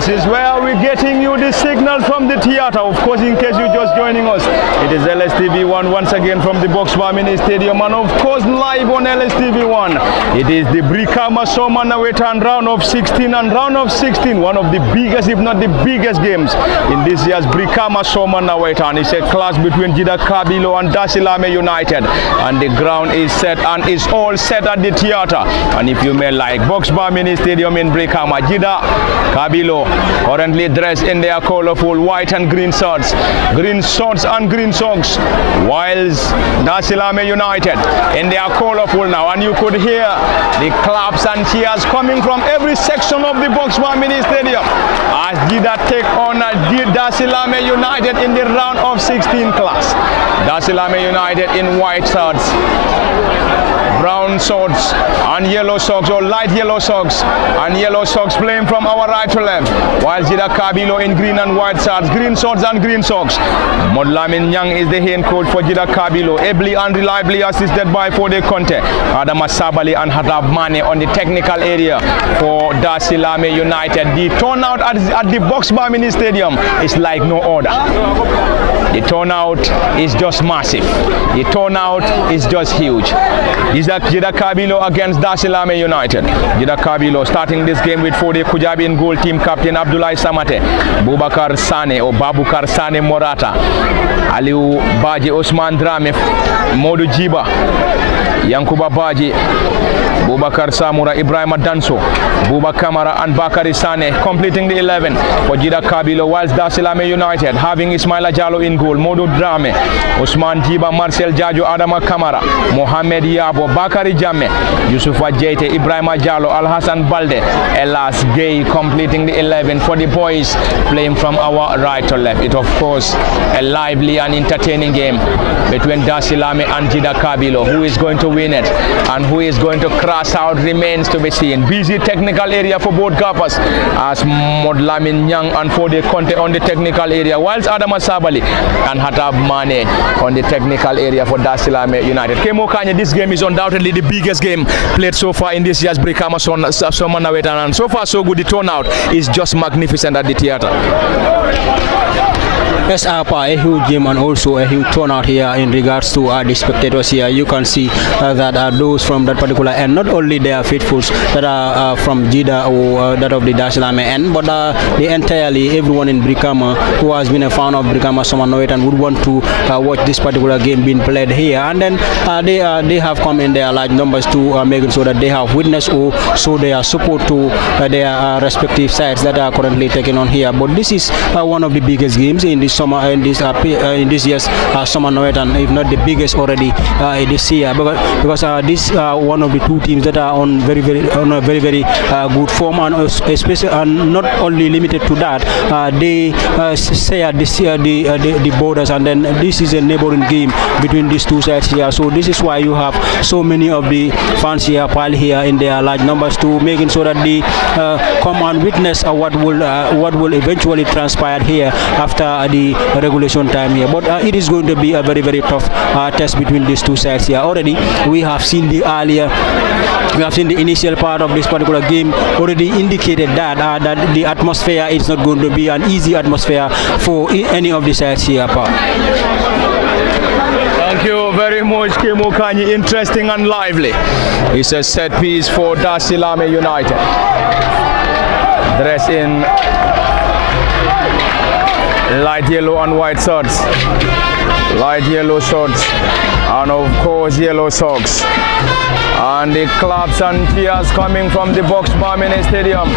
This is where we're getting you the signal from the theater. Of course, in case you're just joining us, it is LSTV1 once again from the Boxbar Mini Stadium, and of course live on LSTV1. It is the Brikama Soma Nawettan round of 16, and round of 16, one of the biggest, if not the biggest games in this year's Brikama Soma Nawettan. It's a clash between Gidda Kabilo and Darsilameh United, and the ground is set and is all set at the theater. And if you may like, Boxbar Mini Stadium in Brikama, Gidda Kabilo currently dressed in their colorful white and green shorts and green socks, whilst Darsilameh United in their colorful now, and you could hear the claps and cheers coming from every section of the Boxbar Mini Stadium as Gidda take on Darsilameh United in the round of 16 class. Darsilameh United in white shorts, brown shorts and yellow socks, or light yellow socks and yellow socks, playing from our right to left, while Gidda Kabilo in green and white shorts, green shorts and green socks. Modlamin Young is the head coach for Gidda Kabilo, ably and reliably assisted by Fode Conte, Adama Sabali and Hatab Mane on the technical area for Darsilameh United. The turnout at the Boxbar Mini Stadium is like no other. The turnout is just massive. The turnout is just huge. Gidda Kabilo against Darsilameh United. Gidda Kabilo starting this game with Fode Kujabi in goal, team captain Abdoulaye Samate, Bubakar Sane or Babukar Sane Morata, Aliou Baji, Osman Drame, Modu Jiba, Yankuba Baji, Bubakar Samura, Ibrahima Danso, Buba Kamara and Bakari Sane completing the 11 for Gidda Kabilo, whilst Darsilameh United having Ismaila Jallo in goal, Modu Drame, Osman Jiba, Marcel Jajo, Adama Kamara, Mohamed Yabo, Bakari Jamme, Yusufa Jete, Ibrahima Jallo, Al Hassan Balde, Elas Gay completing the 11 for the boys playing from our right to left. It of course a lively and entertaining game between Darsilameh and Gidda Kabilo. Who is going to win it and who is going to crash out remains to be seen. Busy technical area for both gappers as Modlamin Young and Fode Conte on the technical area, whilst Adama Sabali and Hatab Mane on the technical area for Darsilameh United. Kemo Kanye, this game is undoubtedly the biggest game played so far in this year's Brikama Soma Nawettan, and so far so good. The turnout is just magnificent at the theater. Yes, a huge game and also a huge turnout here in regards to the spectators here. You can see that those from that particular end, not only their faithfuls that are from Gidda or that of the Darsilameh end, but entirely everyone in Brikama who has been a fan of Brikama Soma Nawettan would want to watch this particular game being played here. And then they have come in their large numbers to make it so that they have witnessed or show their support to their respective sides that are currently taken on here. But this is one of the biggest games in this summer, in this year's Soma Nawettan, if not the biggest already this year, because this one of the two teams that are on a very good form, and especially and not only limited to that, they share the borders, and then this is a neighboring game between these two sides here. So this is why you have so many of the fans here piled here in their large numbers to making sure that they come and witness what will eventually transpire here after the regulation time here. But it is going to be a very tough test between these two sides here. Already we have seen the initial part of this particular game already indicated that that the atmosphere is not going to be an easy atmosphere for any of the sides here. Thank you very much, Kemo Kanye. Interesting and lively. It's a set piece for Darsilameh United. Dressed in light yellow and white shorts, light yellow shorts, and of course yellow socks. And the claps and cheers coming from the Boxbar Mini Stadium.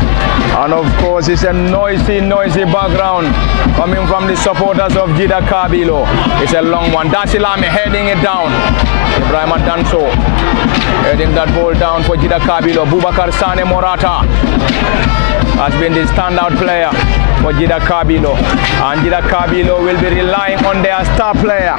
And of course it's a noisy background coming from the supporters of Gidda Kabilo. It's a long one. Darsilameh heading it down. Ibrahima Danso heading that ball down for Gidda Kabilo. Bubakar Sane Morata has been the standout player for Gidda Kabilo, and Gidda Kabilo will be relying on their star player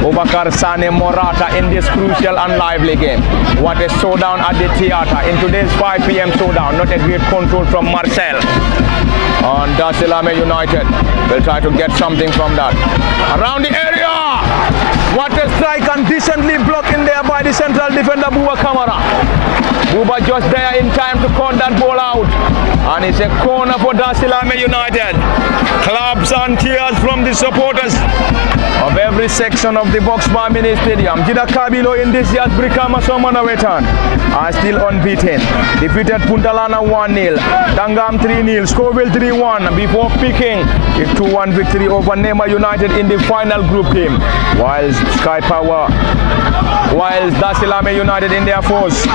Bubakar Sane Morata in this crucial and lively game. What a showdown at the theater in today's 5 p.m. showdown. Not a great control from Marcel. And Darsilameh United will try to get something from that. Around the area! What a strike, and decently blocked in there by the central defender Buba Kamara. Buba just there in time to count that ball out. And it's a corner for Darsilameh United. Claps and cheers from the supporters of every section of the Boxbar Mini Stadium. Gidda Kabilo in this year's Brikama Nawettan are still unbeaten. Defeated Puntalana 1-0, Dangam 3-0, Scoville 3-1 before picking a 2-1 victory over Nema United in the final group game. Whilst Darsilameh United in their force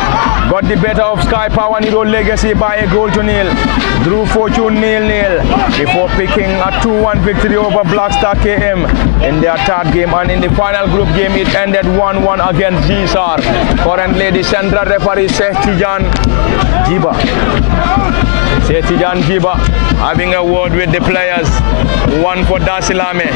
got the better of Sky Power Niro Legacy by a goal to nil. Drew Fortune 0-0 before picking a 2-1 victory over Blackstar KM in their third game, and in the final group game it ended 1-1 against GSR. Currently the central referee Setijan Jiba having a word with the players, one for Darsilameh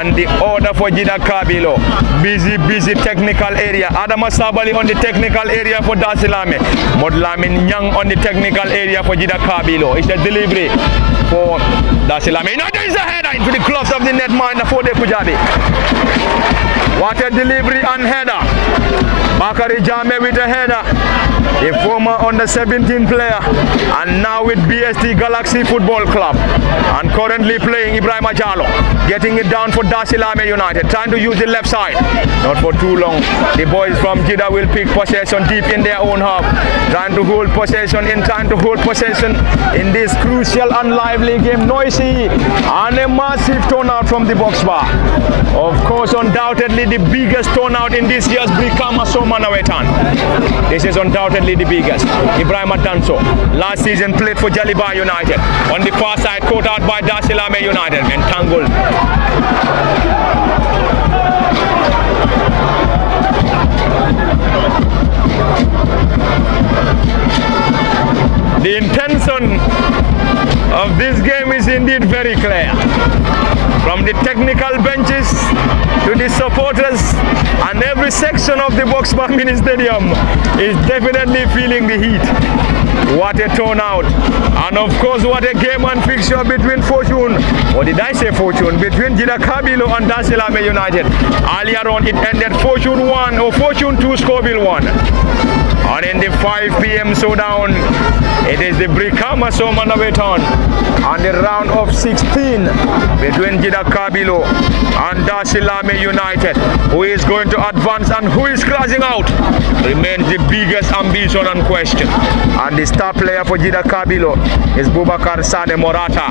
and the other for Gidda Kabilo. Busy technical area. Adama Sabali on the technical area for Darsilameh. Modlamin Nyang on the technical area for Gidda Kabilo. It's a delivery for Darsilameh. Now there is a header into the gloves of the netminder for the Pujabi. What a delivery and header. Bakari Jame with a header. A former under 17 player and now with BST Galaxy Football Club and currently playing Ibrahim Ajalo. Getting it down for Darsilameh United, trying to use the left side. Not for too long. The boys from Gidda will pick possession deep in their own half. Trying to hold possession in this crucial and lively game. Noisy and a massive turnout from the box bar. Of course, undoubtedly the biggest turnout in this year's Brikama Nawettan. This is undoubtedly the biggest. Ibrahim Danso last season played for Jaliba United. On the far side, caught out by Darsilameh United, entangled. The intention of this game is indeed very clear. From the technical benches to the supporters, and every section of the Boxbar Mini Stadium is definitely feeling the heat. What a turnout. And of course, what a game and fixture between Fortune, or did I say Fortune, between Gidda Kabilo and Darsilameh United. Earlier on, it ended Fortune 1 or Fortune 2, Scoville 1. And in the 5 p.m. showdown, it is the Brikama Nawettan and the round of 16 between Gidda Kabilo and Darsilameh United. Who is going to advance and who is crashing out remains the biggest ambition and question. And the star player for Gidda Kabilo is Bubakar Sade Morata,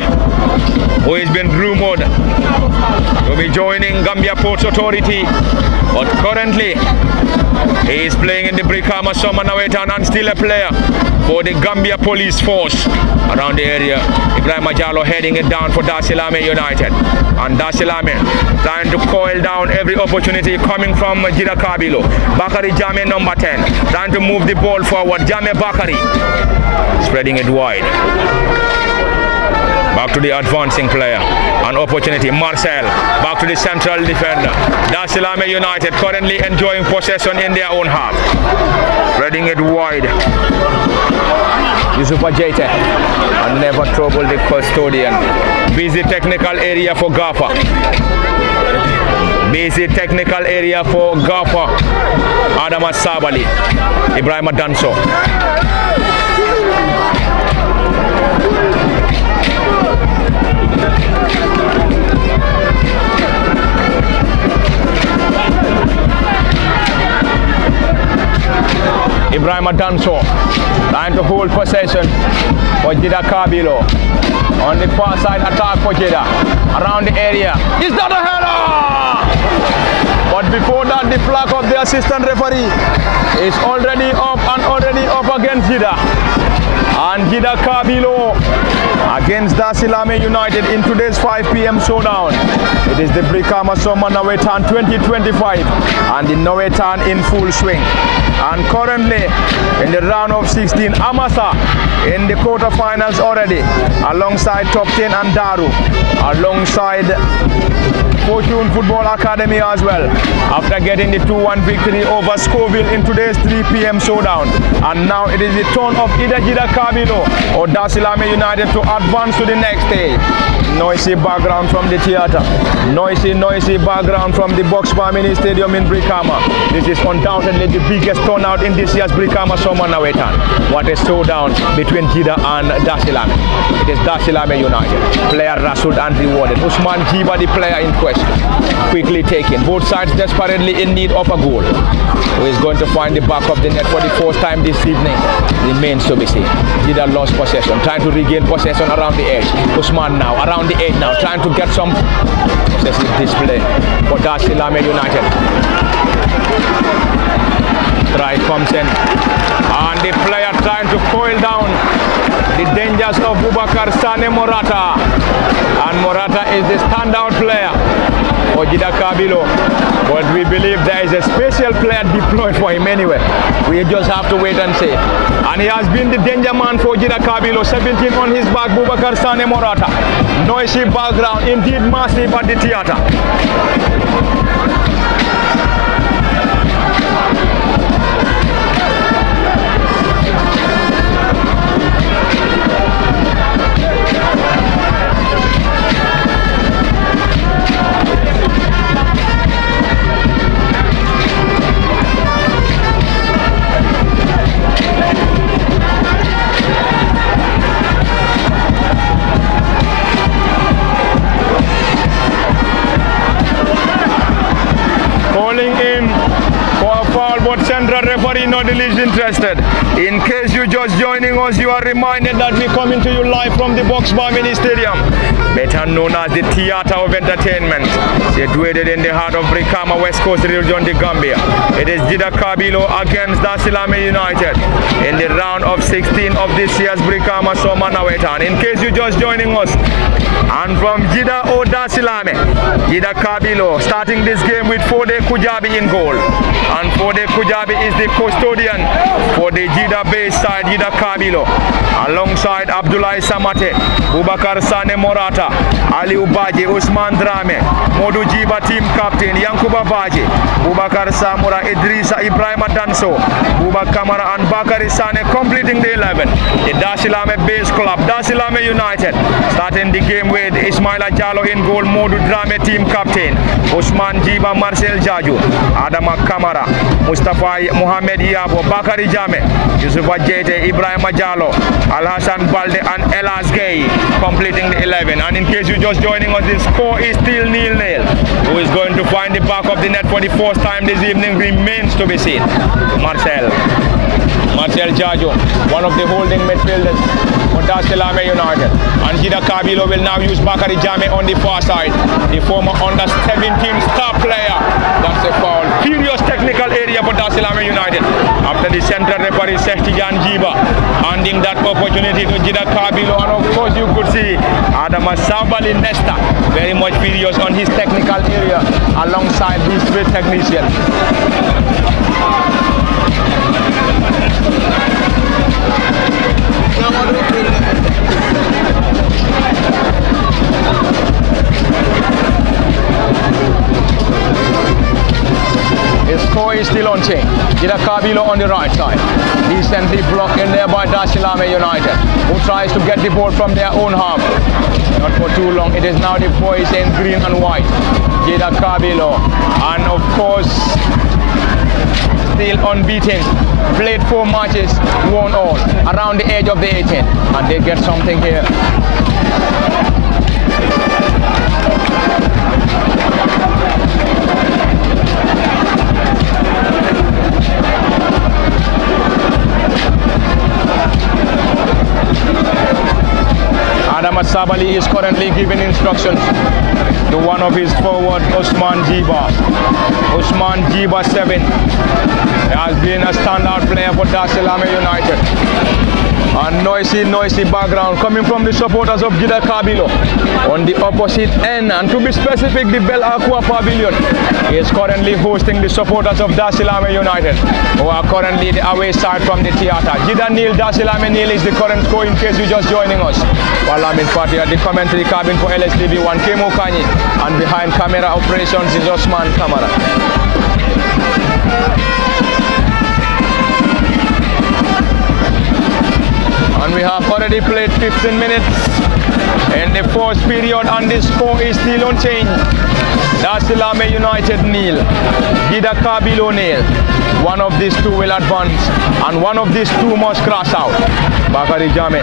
who has been rumored to be joining Gambia Ports Authority, but currently he is playing in the Brikama Nawettan and still a player for the Gambia Police Force around the area. Ibrahim Ajalo heading it down for Darsilameh United, and Darsilameh trying to coil down every opportunity coming from Gidda Kabilo. Bakari Jame number 10 trying to move the ball forward. Jame Bakari spreading it wide. Back to the advancing player. An opportunity. Marcel back to the central defender. Darsilameh United currently enjoying possession in their own half. Spreading it wide. Yusufa Jete and never trouble the custodian. Busy technical area for Gafa. Busy technical area for Gafa. Adama Sabali. Ibrahim Danso. Ibrahim Danso trying to hold possession for Gidda Kabilo. On the far side, attack for Gidda. Around the area. Is that a header? But before that, the flag of the assistant referee is already up against Gidda. And Gidda Kabilo against Darsilameh United in today's 5 p.m. showdown. It is the Brikama Nawettan 2025 and the Nawettan in full swing. And currently in the round of 16, Amasa in the quarterfinals already, alongside Top 10 and Daru, alongside Fortune Football Academy as well, after getting the 2-1 victory over Scoville in today's 3 p.m. showdown. And now it is the turn of either Gidda Kabilo or Darsilameh United to advance to the next stage. Noisy background from the theater. Noisy background from the Box Mini Stadium in Brikama. This is undoubtedly the biggest turnout in this year's Brikama Summer Nawettan. What a showdown between Gidda and Darsilameh. It is Darsilameh United. Player Rasud and rewarded. Usman Jiba, the player in question. Quickly taken. Both sides desperately in need of a goal. Who is going to find the back of the net for the first time this evening? Remains to be seen. Gidda lost possession. Trying to regain possession around the edge. Usman now around the edge now. Trying to get some possessive display for Darsilameh United. Try comes in. And the player trying to coil down the dangers of Bubakar Sane Morata. And Morata is the standout player for Gidda Kabilo. But we believe there is a special player deployed for him anyway. We just have to wait and see. And he has been the danger man for Gidda Kabilo. 17 on his back, Bubakar Sane Morata. Noisy background, indeed massive at the theater. Calling in for a foul, but central referee not the least interested. In case you're just joining us, you are reminded that we're coming to you live from the Box Mini Stadium, better known as the Theatre of Entertainment, situated in the heart of Brikama, West Coast region, the Gambia. It is Gidda Kabilo against Darsilameh United in the round of 16 of this year's Brikama Summer Nawettan. In case you're just joining us, and from Gidda or Darsilameh, Gidda Kabilo starting this game with Fode Kujabi in goal. And Fode Kujabi is the custodian for the Gidda base side, Gidda Kabilo. Alongside Abdullah Samate, Bubakar Sane Morata, Ali Ubaji, Usman Drame, Modu Jiba team captain, Yankuba Baji, Bubakar Samura, Idrisa Ibrahima Danso, Bubakar Kamara and Bakari Sane completing the 11. The Darsilameh base club, Darsilameh United, starting the game with Ismaila Jallo in goal, Modu Drame team captain, Usman Jiba, Marcel Jaju, Adama Kamara, Mustafa Mohamed Yabo, Bakari Jame, Yusufa Jete, Ibrahim Jallo, Al Hassan Balde and Elas Gay completing the 11. And in case you're just joining us, the score is still 0-0. Who is going to find the back of the net for the first time this evening remains to be seen. Marcel Jaju, one of the holding midfielders for Darsilameh United. And Gidda Kabilo will now use Bakari Jame on the far side, the former under-17 star player. That's a foul. Furious technical area for Darsilameh United. After the central referee Sehtijan Jiba handing that opportunity to Gidda Kabilo, and of course you could see Adama Sabali Nesta very much furious on his technical area alongside his great technician. The score is still unchanged. Gidda Kabilo on the right side. Decently blocked in there by Darsilameh United, who tries to get the ball from their own half. Not for too long. It is now the boys in green and white. Gidda Kabilo. And of course, still unbeaten. Played 4 matches, won all. Around the edge of the 18. And they get something here. Adama Sabali is currently giving instructions to one of his forward, Usman Jiba. Usman Jiba 7 has been a standout player for Darsilameh United. A noisy background coming from the supporters of Gidda Kabilo on the opposite end, and to be specific, the Bel Aqua Pavilion is currently hosting the supporters of Darsilameh United, who are currently the away side from the theatre. Gidda nil, Darsilameh nil is the current score in case you're just joining us. While I'm in party at the commentary cabin for LSTV1, Kemo Kanyi, and behind camera operations is Osman Kamara. And we have already played 15 minutes in the first period, and the score is still unchanged. Darsilameh United nil, Gidda Kabilo nil. One of these two will advance, and one of these two must cross out. Bakari Jame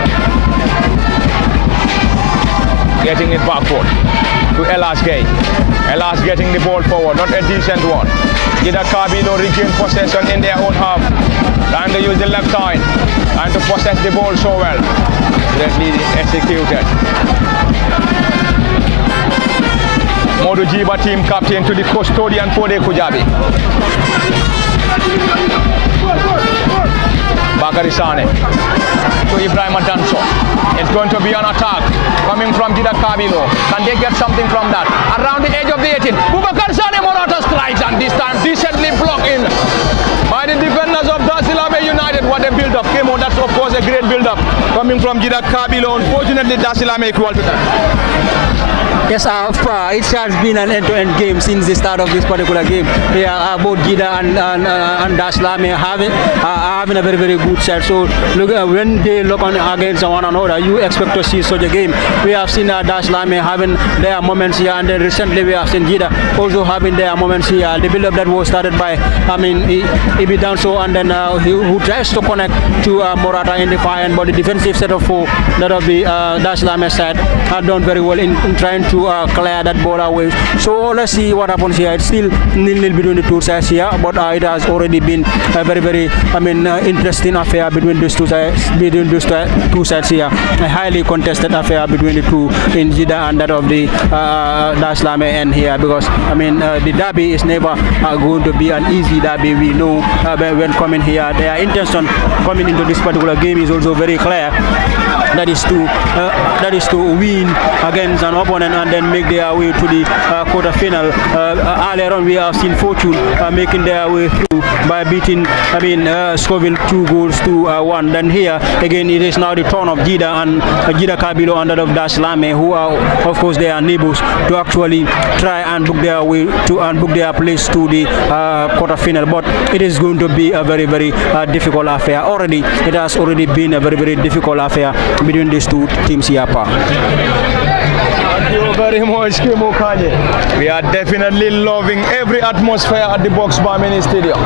getting it backward to Elas Gay. Elas getting the ball forward, not a decent one. Gidda Kabilo regain possession in their own half. Trying to use the left side, trying to possess the ball so well. Greatly executed. Modu Jiba team captain to the custodian for the Kujabi. Bakari Sane to Ibrahim Danso. It's going to be an attack coming from Gidda Kabilo. Can they get something from that? Around the edge of the 18. Bubakar Sane Morata strikes, and this time decently blocked in by the defenders of Darsilameh United. What a build-up came on. That's of course a great build-up coming from Gidda Kabilo. Unfortunately, Darsilameh equal to that. Yes, it has been an end-to-end game since the start of this particular game. Both Gidda and Darsilameh having a very, very good set. So look, when they look on against one another, you expect to see such a game. We have seen Darsilameh having their moments here, and then recently we have seen Gidda also having their moments here. The build-up that was started by, Ibi Danso, and then who tries to connect to Morata in the far end, but the defensive setup for that of the Darsilameh side had done very well in trying to clear that ball away. So let's see what happens here. It's still nil-nil between the two sides here, but it has already been a very, very interesting affair between these two sides. Here, a highly contested affair between the two in Gidda and that of the Darsilameh end here, because the derby is never going to be an easy derby. We know when coming here, their intention coming into this particular game is also very clear. That is to win against an opponent and then make their way to the quarter-final. Earlier on, we have seen Fortune making their way through by beating Scoville 2-1. Then here again, it is now the turn of Gidda and Gidda Kabilo and that of Darsilameh, who are of course their neighbors, to actually try and book their way to and book their place to the quarter-final. But it is going to be a very, very difficult affair. It has already been a very, very difficult affair between these two teams here. Thank you very much, Kimo Kanye. We are definitely loving every atmosphere at the Box Bar Mini Stadium.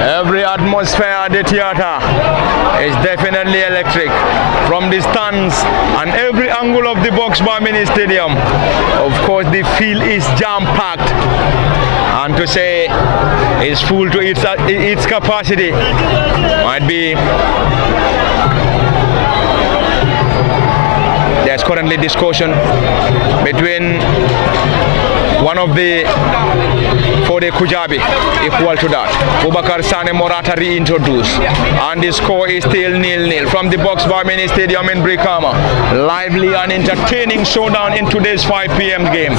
Every atmosphere at the theater is definitely electric. From the stands and every angle of the Box Bar Mini Stadium, of course, the field is jam-packed. And to say it's full to its capacity might be. There's currently discussion between one of the Fode Kujabi equal to that. Bubakar Sane Morata reintroduced, and the score is still 0-0 from the Box Bar Mini Stadium in Brikama. Lively and entertaining showdown in today's 5 p.m. game.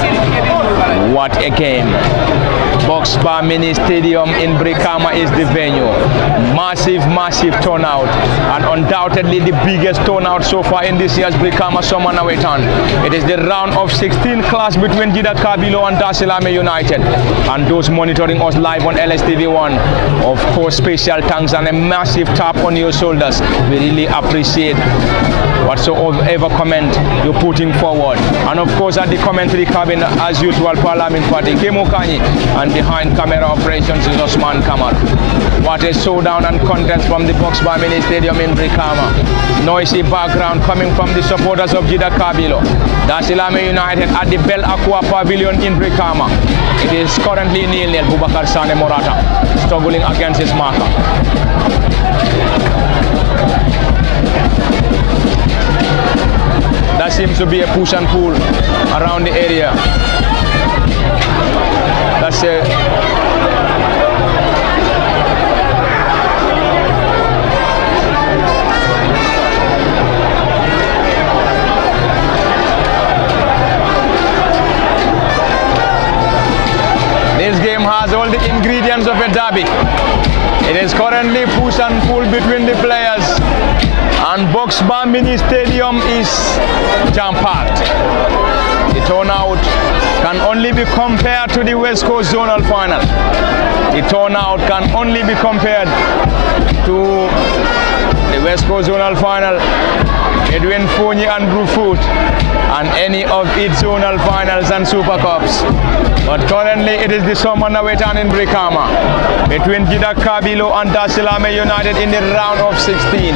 What a game! Box Bar Mini Stadium in Brikama is the venue. Massive turnout, and undoubtedly the biggest turnout so far in this year's Brikama Summer Nawettan. It is the round of 16 clash between Gidda Kabilo and Darsilameh United. And those monitoring us live on LSTV1, of course, special thanks and a massive tap on your shoulders. We really appreciate whatsoever comment you're putting forward. And of course, at the commentary cabin, as usual, Parliament Party, Kemo Kanyi, and behind camera operations is Osman Kamal. What a showdown and contest from the Box Bar Mini Stadium in Brikama. Noisy background coming from the supporters of Gidda Kabilo. Darsilameh United at the Bell Aqua Pavilion in Brikama. It is currently 0-0. Bubakar Sane Morata struggling against his marker. That seems to be a push and pull around the area. That's this game has all the ingredients of a derby. It is currently push and pull between the players, and Box Bar Mini Stadium is jam-packed. The turnout can only be compared to the West Coast Zonal Final. The turnout can only be compared to the West Coast Zonal Final between Fonyi and Brufut and any of its zonal finals and Super Cups. But currently it is the summer Nawettan in Brikama between Gidda Kabilo and Darsilameh United in the round of 16.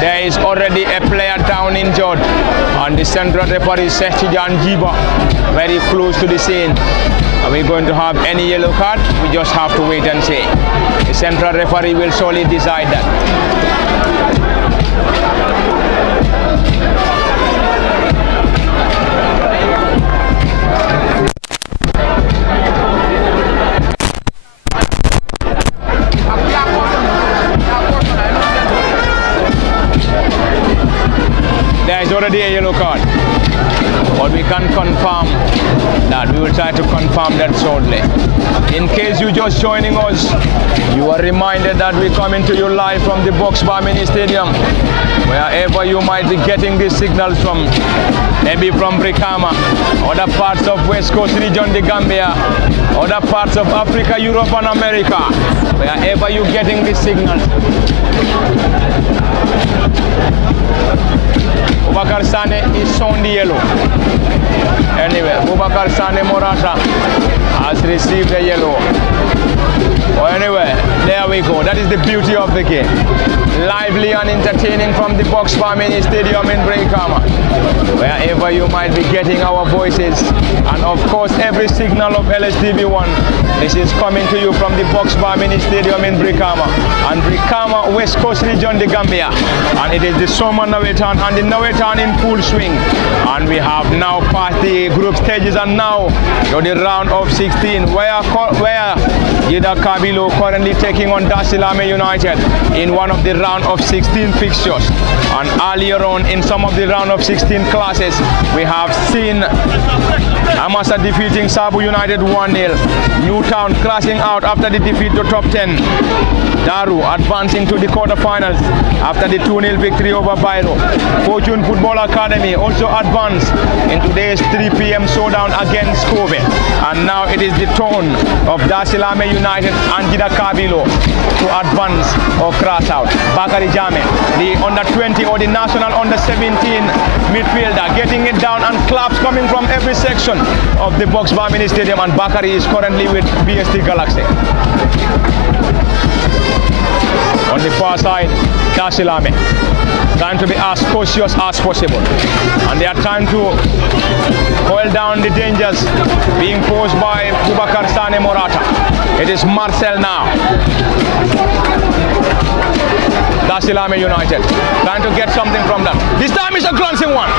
There is already a player down injured, and the central referee Sehtijan Jiba very close to the scene. Are we going to have any yellow card? We just have to wait and see. The central referee will surely decide that. There is already a yellow card, but we can't confirm that. We will try to confirm that shortly. In case you're just joining us, you are reminded that we're coming to you live from the Boxbar Mini Stadium, wherever you might be getting these signals from, maybe from Brikama, other parts of West Coast region, the Gambia, other parts of Africa, Europe and America, wherever you're getting these signals. Boubacar Sane is on the yellow. Anyway, Boubacar Sane Morata has received a yellow. Well, anyway, there we go. That is the beauty of the game. Lively and entertaining from the Boxbar Mini Stadium in Brikama, wherever you might be getting our voices. And of course, every signal of LSTV1, this is coming to you from the Boxbar Mini Stadium in Brikama. And Brikama, West Coast region, the Gambia. And it is the summer Nawettan and the Nawettan in full swing. And we have now passed the group stages and now to the round of 16, where Gidda Kabilo currently taking on Darsilameh United in one of the round of 16 fixtures. And earlier on in some of the round of 16 classes, we have seen Amasa defeating Sabu United 1-0. Newtown crashing out after the defeat to top 10. Daru advancing to the quarterfinals after the 2-0 victory over Bairo. Fortune Football Academy also advanced in today's 3 p.m. showdown against Kobe. And now it is the turn of Darsilameh United and Gidda Kabilo to advance or crash out. Bakari Jame, the under-20 or the national under-17 midfielder, getting it down, and claps coming from every section of the Boxbar Mini Stadium, and Bakari is currently with BST Galaxy. On the far side, Darsilameh trying to be as cautious as possible, and they are trying to hold down the dangers being posed by Boubacar Sane Morata. It is Marcel now. Darsilameh United trying to get something from that. This time is a glancing one.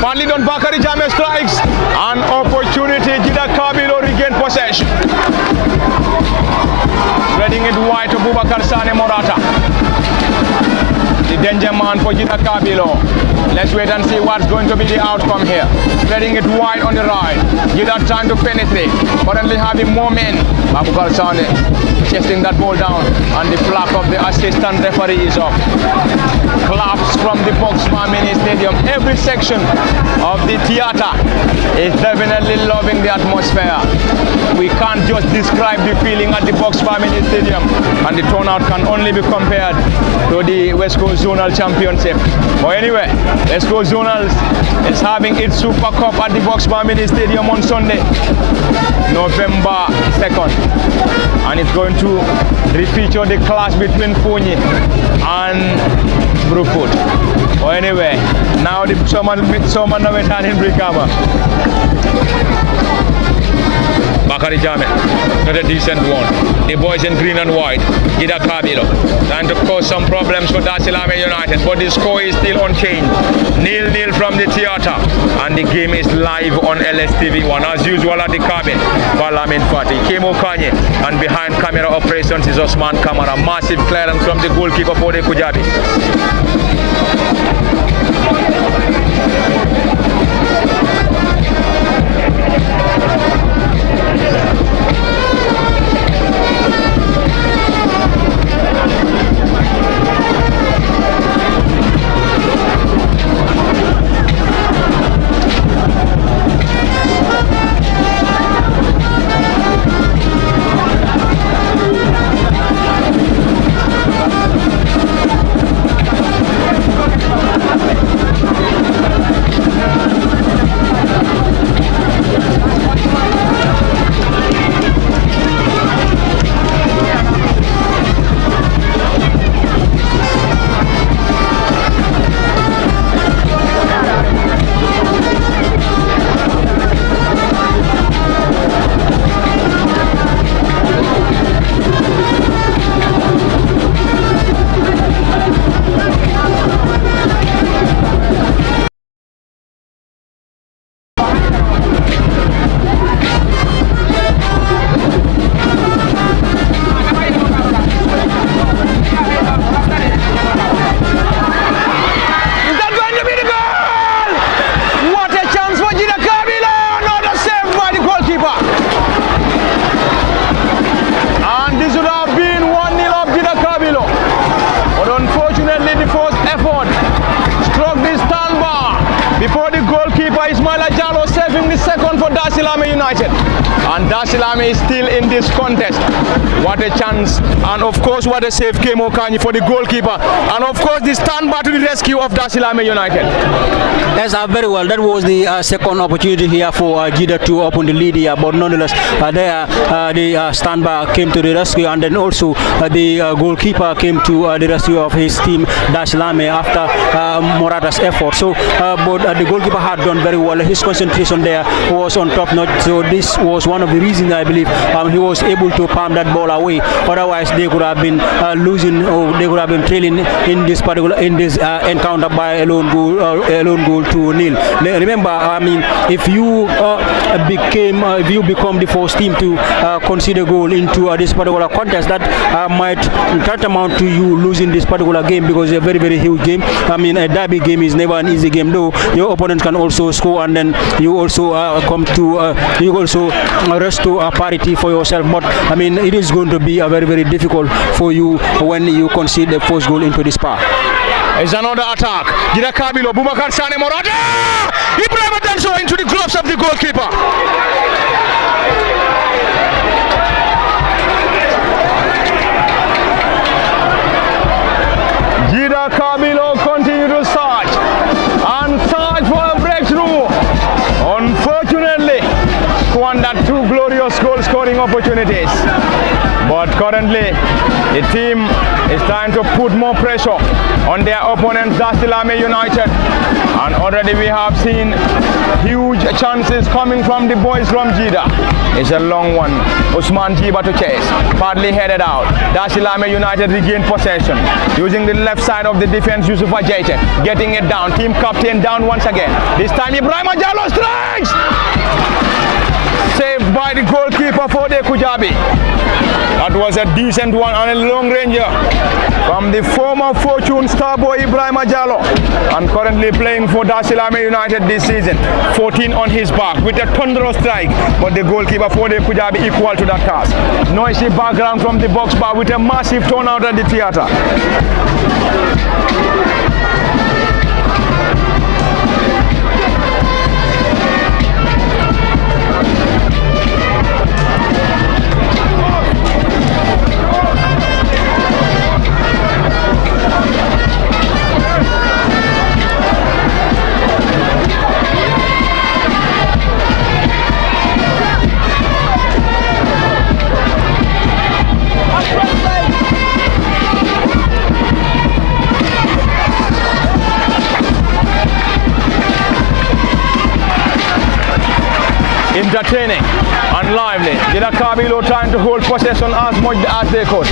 Finally done. Bakari Jame strikes. An opportunity. Gidda Kabilo regain possession. Spreading it wide to Boubacar Sane Morata. The danger man for Gidda Kabilo. Let's wait and see what's going to be the outcome here. Spreading it wide on the right. Gidda trying to penetrate. Currently having more men. Boubacar Sane chasing that ball down, and the flag of the assistant referee is up. Claps from the Boxbar Mini Stadium. Every section of the theater is definitely loving the atmosphere. We can't just describe the feeling at the Boxbar Mini Stadium, and the turnout can only be compared to the West Coast Zonal Championship. But anyway, West Coast Zonals is having its Super Cup at the Boxbar Mini Stadium on Sunday, November 2nd. And it's going to refeature the clash between Fonyi and Brufut. But anyway, now the summer Nawettan in Brikama. Bakari Jame, not a decent one. The boys in green and white, Gidda Kabilo, trying to cause some problems for Darsilameh United, but the score is still unchanged. 0-0 from the theater, and the game is live on LSTV1. As usual at the cabin, Balamin Fati, Kemo Kanye, and behind camera operations is Osman Kamara. Massive clearance from the goalkeeper for the Kujabi. Unfortunately, the first effort struck the standbar before the goalkeeper Ismaila Jallow saving the second for Darsilameh United. And Darsilameh is still in this contest. What a chance, and of course what a save came Okanyi for the goalkeeper, and of course the standby to the rescue of Darsilameh United. Yes, very well. That was the second opportunity here for Gidda to open the lead here, but nonetheless the standby came to the rescue, and then also the goalkeeper came to the rescue of his team Darsilameh after Morata's effort. So but the goalkeeper had done very well. His concentration there was on top notch, so this was one of the reasons I believe he was able to palm that ball away. Otherwise they could have been losing, or they could have been trailing in this particular encounter by a lone goal 2-0. Remember, I mean, if you become the first team to concede a goal into this particular contest, that might tantamount to you losing this particular game, because it's a very, very huge game. I mean, a derby game is never an easy game, though. Your opponent can also score, and then you also rest to a parity for yourself. But I mean, it is going to be a very, very difficult for you when you concede the first goal into this part. It's another attack. Gidda Kabilo, Boubacar Sane Morata! Ibrahim Danso into the gloves of the goalkeeper. Gidda Kabilo continue to search and search for a breakthrough. Unfortunately, squandered two glorious goal scoring opportunities. But currently, the team is trying to put more pressure on their opponents, Darsilameh United. And already we have seen huge chances coming from the boys from Gidda. It's a long one. Usman Jiba to chase. Partly headed out. Darsilameh United regained possession. Using the left side of the defense, Yusuf Ajayte. Getting it down. Team captain down once again. This time Ibrahim Jallow strikes! Saved by the goalkeeper for the Kujabi. That was a decent one on a long ranger from the former Fortune star boy Ibrahim Jallow, and currently playing for Darsilameh United this season. 14 on his back with a thunderous strike, but the goalkeeper for the Kujabi equal to that task. Noisy background from the box bar with a massive turnout at the theatre. Entertaining and lively. Gidda Kabilo trying to hold possession as much as they could.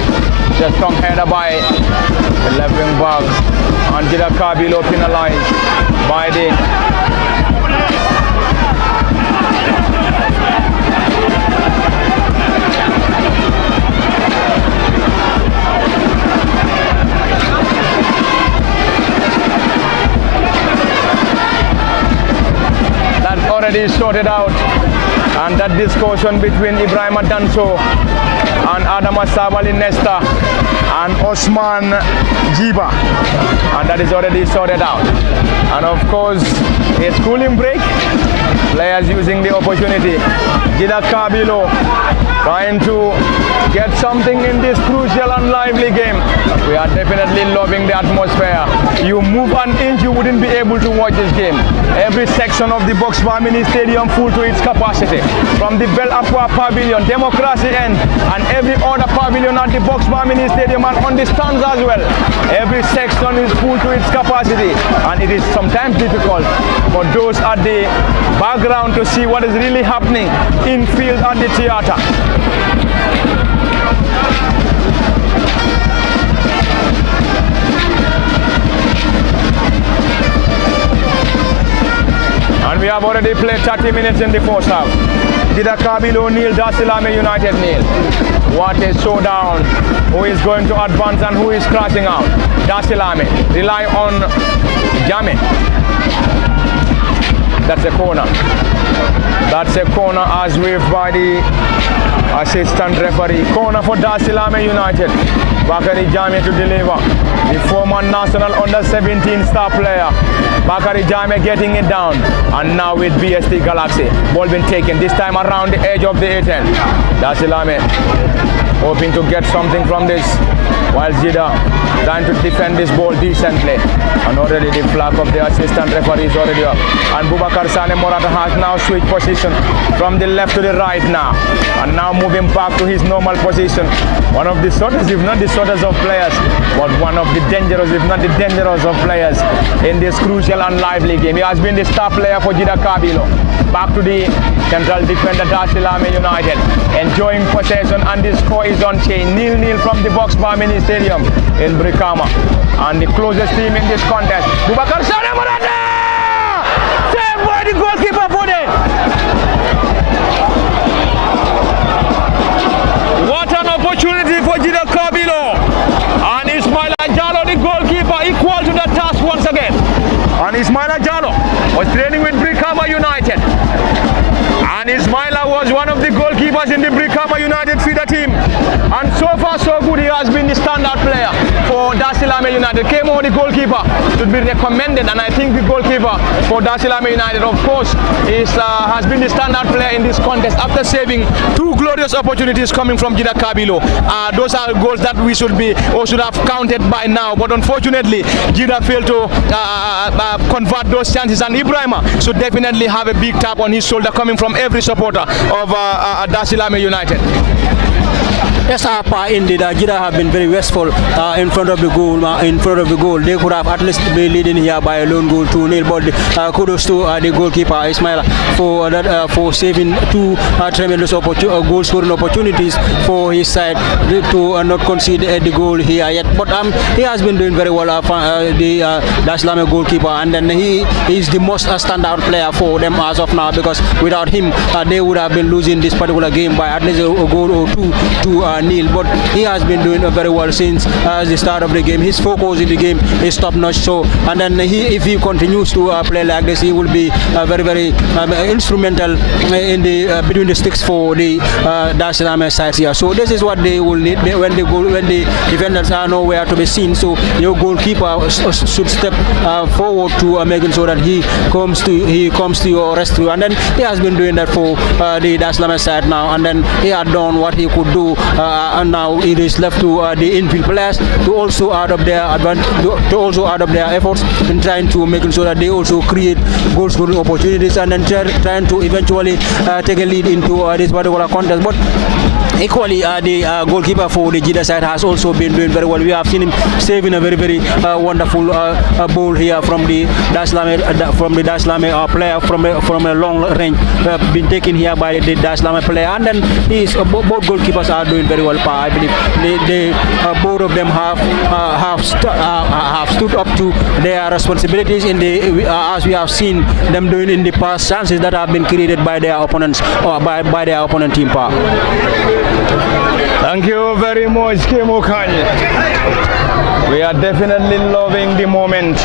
Just strong header by the left wing back, and Gidda Kabilo penalized by the that's already sorted out. And that discussion between Ibrahim Danso and Adama Sabali Nesta and Osman Jiba, and that is already sorted out. And of course, a cooling break. Players using the opportunity. Gidda Kabilo trying to get something in this crucial and lively game. We are definitely loving the atmosphere. You move an inch, you wouldn't be able to watch this game. Every section of the Boxbar Mini Stadium full to its capacity. From the Bell Aqua Pavilion, Democracy End, and every other pavilion at the Boxbar Mini Stadium and on the stands as well. Every section is full to its capacity, and it is sometimes difficult for those at the background to see what is really happening in field at the theatre. And we have already played 30 minutes in the first half. Gidda Kabilo nil, Darsilameh United nil. What a showdown. Who is going to advance and who is crashing out? Darsilameh rely on Jammeh. That's a corner. That's a corner as waved by the assistant referee. Corner for Darsilameh United. Bakari Jame to deliver. The former national under-17 star player. Bakari Jame getting it down. And now with BST Galaxy. Ball been taken. This time around the edge of the A10. Darsilameh hoping to get something from this. While Gidda trying to defend this ball decently. And already the flag of the assistant referee is already up. And Bubakar Sane Morata has now switched position from the left to the right now. And now moving back to his normal position. One of the shortest, if not the shortest of players, but one of the dangerous, if not the dangerous of players in this crucial and lively game. He has been the star player for Gidda Kabilo. Back to the central defender Darsilameh United. Enjoying possession, and the score is on chain. 0-0 from the Brikama Mini Stadium in Brikama. And the closest team in this contest, Bubakar Sane Morata! Saved by the goalkeeper for them. What an opportunity for Gidda Kabilo. And Ismaila Jallo, the goalkeeper, equal to the task once again. And Ismaila Jallo was training with Brikama United. And Ismaila was one of the goalkeepers in the Brikama United feeder team. And so far so good, he has been the standout player for Darsilameh United. Came over the goalkeeper should be recommended, and I think the goalkeeper for Darsilameh United, of course, has been the standout player in this contest after saving two glorious opportunities coming from Gidda Kabilo. Those are goals that we should have counted by now, but unfortunately Gidda failed to convert those chances, and Brikama should definitely have a big tap on his shoulder coming from every supporter of Darsilameh United. Yes, indeed, Gidda have been very wasteful in front of the goal. They could have at least been leading here by a lone goal 2-0. But kudos to the goalkeeper Ismaila for saving two tremendous goal scoring opportunities for his side to not concede the goal here yet. But he has been doing very well, the Darsilameh goalkeeper, and then he is the most standout player for them as of now, because without him they would have been losing this particular game by at least a goal or two to nil. But he has been doing very well since the start of the game. His focus in the game is top notch. So, and then if he continues to play like this, he will be very, very instrumental in the between the sticks for the Darsilameh side here. So this is what they will need when the defenders are nowhere to be seen. So your goalkeeper should step forward to making sure that he comes to your rescue. And then he has been doing that for the Darsilameh side now. And then he had done what he could do. And now it is left to the infield players to also add up their efforts in trying to make sure that they also create goal scoring opportunities, and then trying to eventually take a lead into this particular contest. But equally, the goalkeeper for the Gidda side has also been doing very well. We have seen him saving a very, very wonderful ball here from the Darsilameh player from a long range, been taken here by the Darsilameh player, and then both goalkeepers are doing very well. I believe both of them have stood up to their responsibilities in the as we have seen them doing in the past chances that have been created by their opponents or by their opponent team. Thank you very much, Kemo Kanye. We are definitely loving the moment,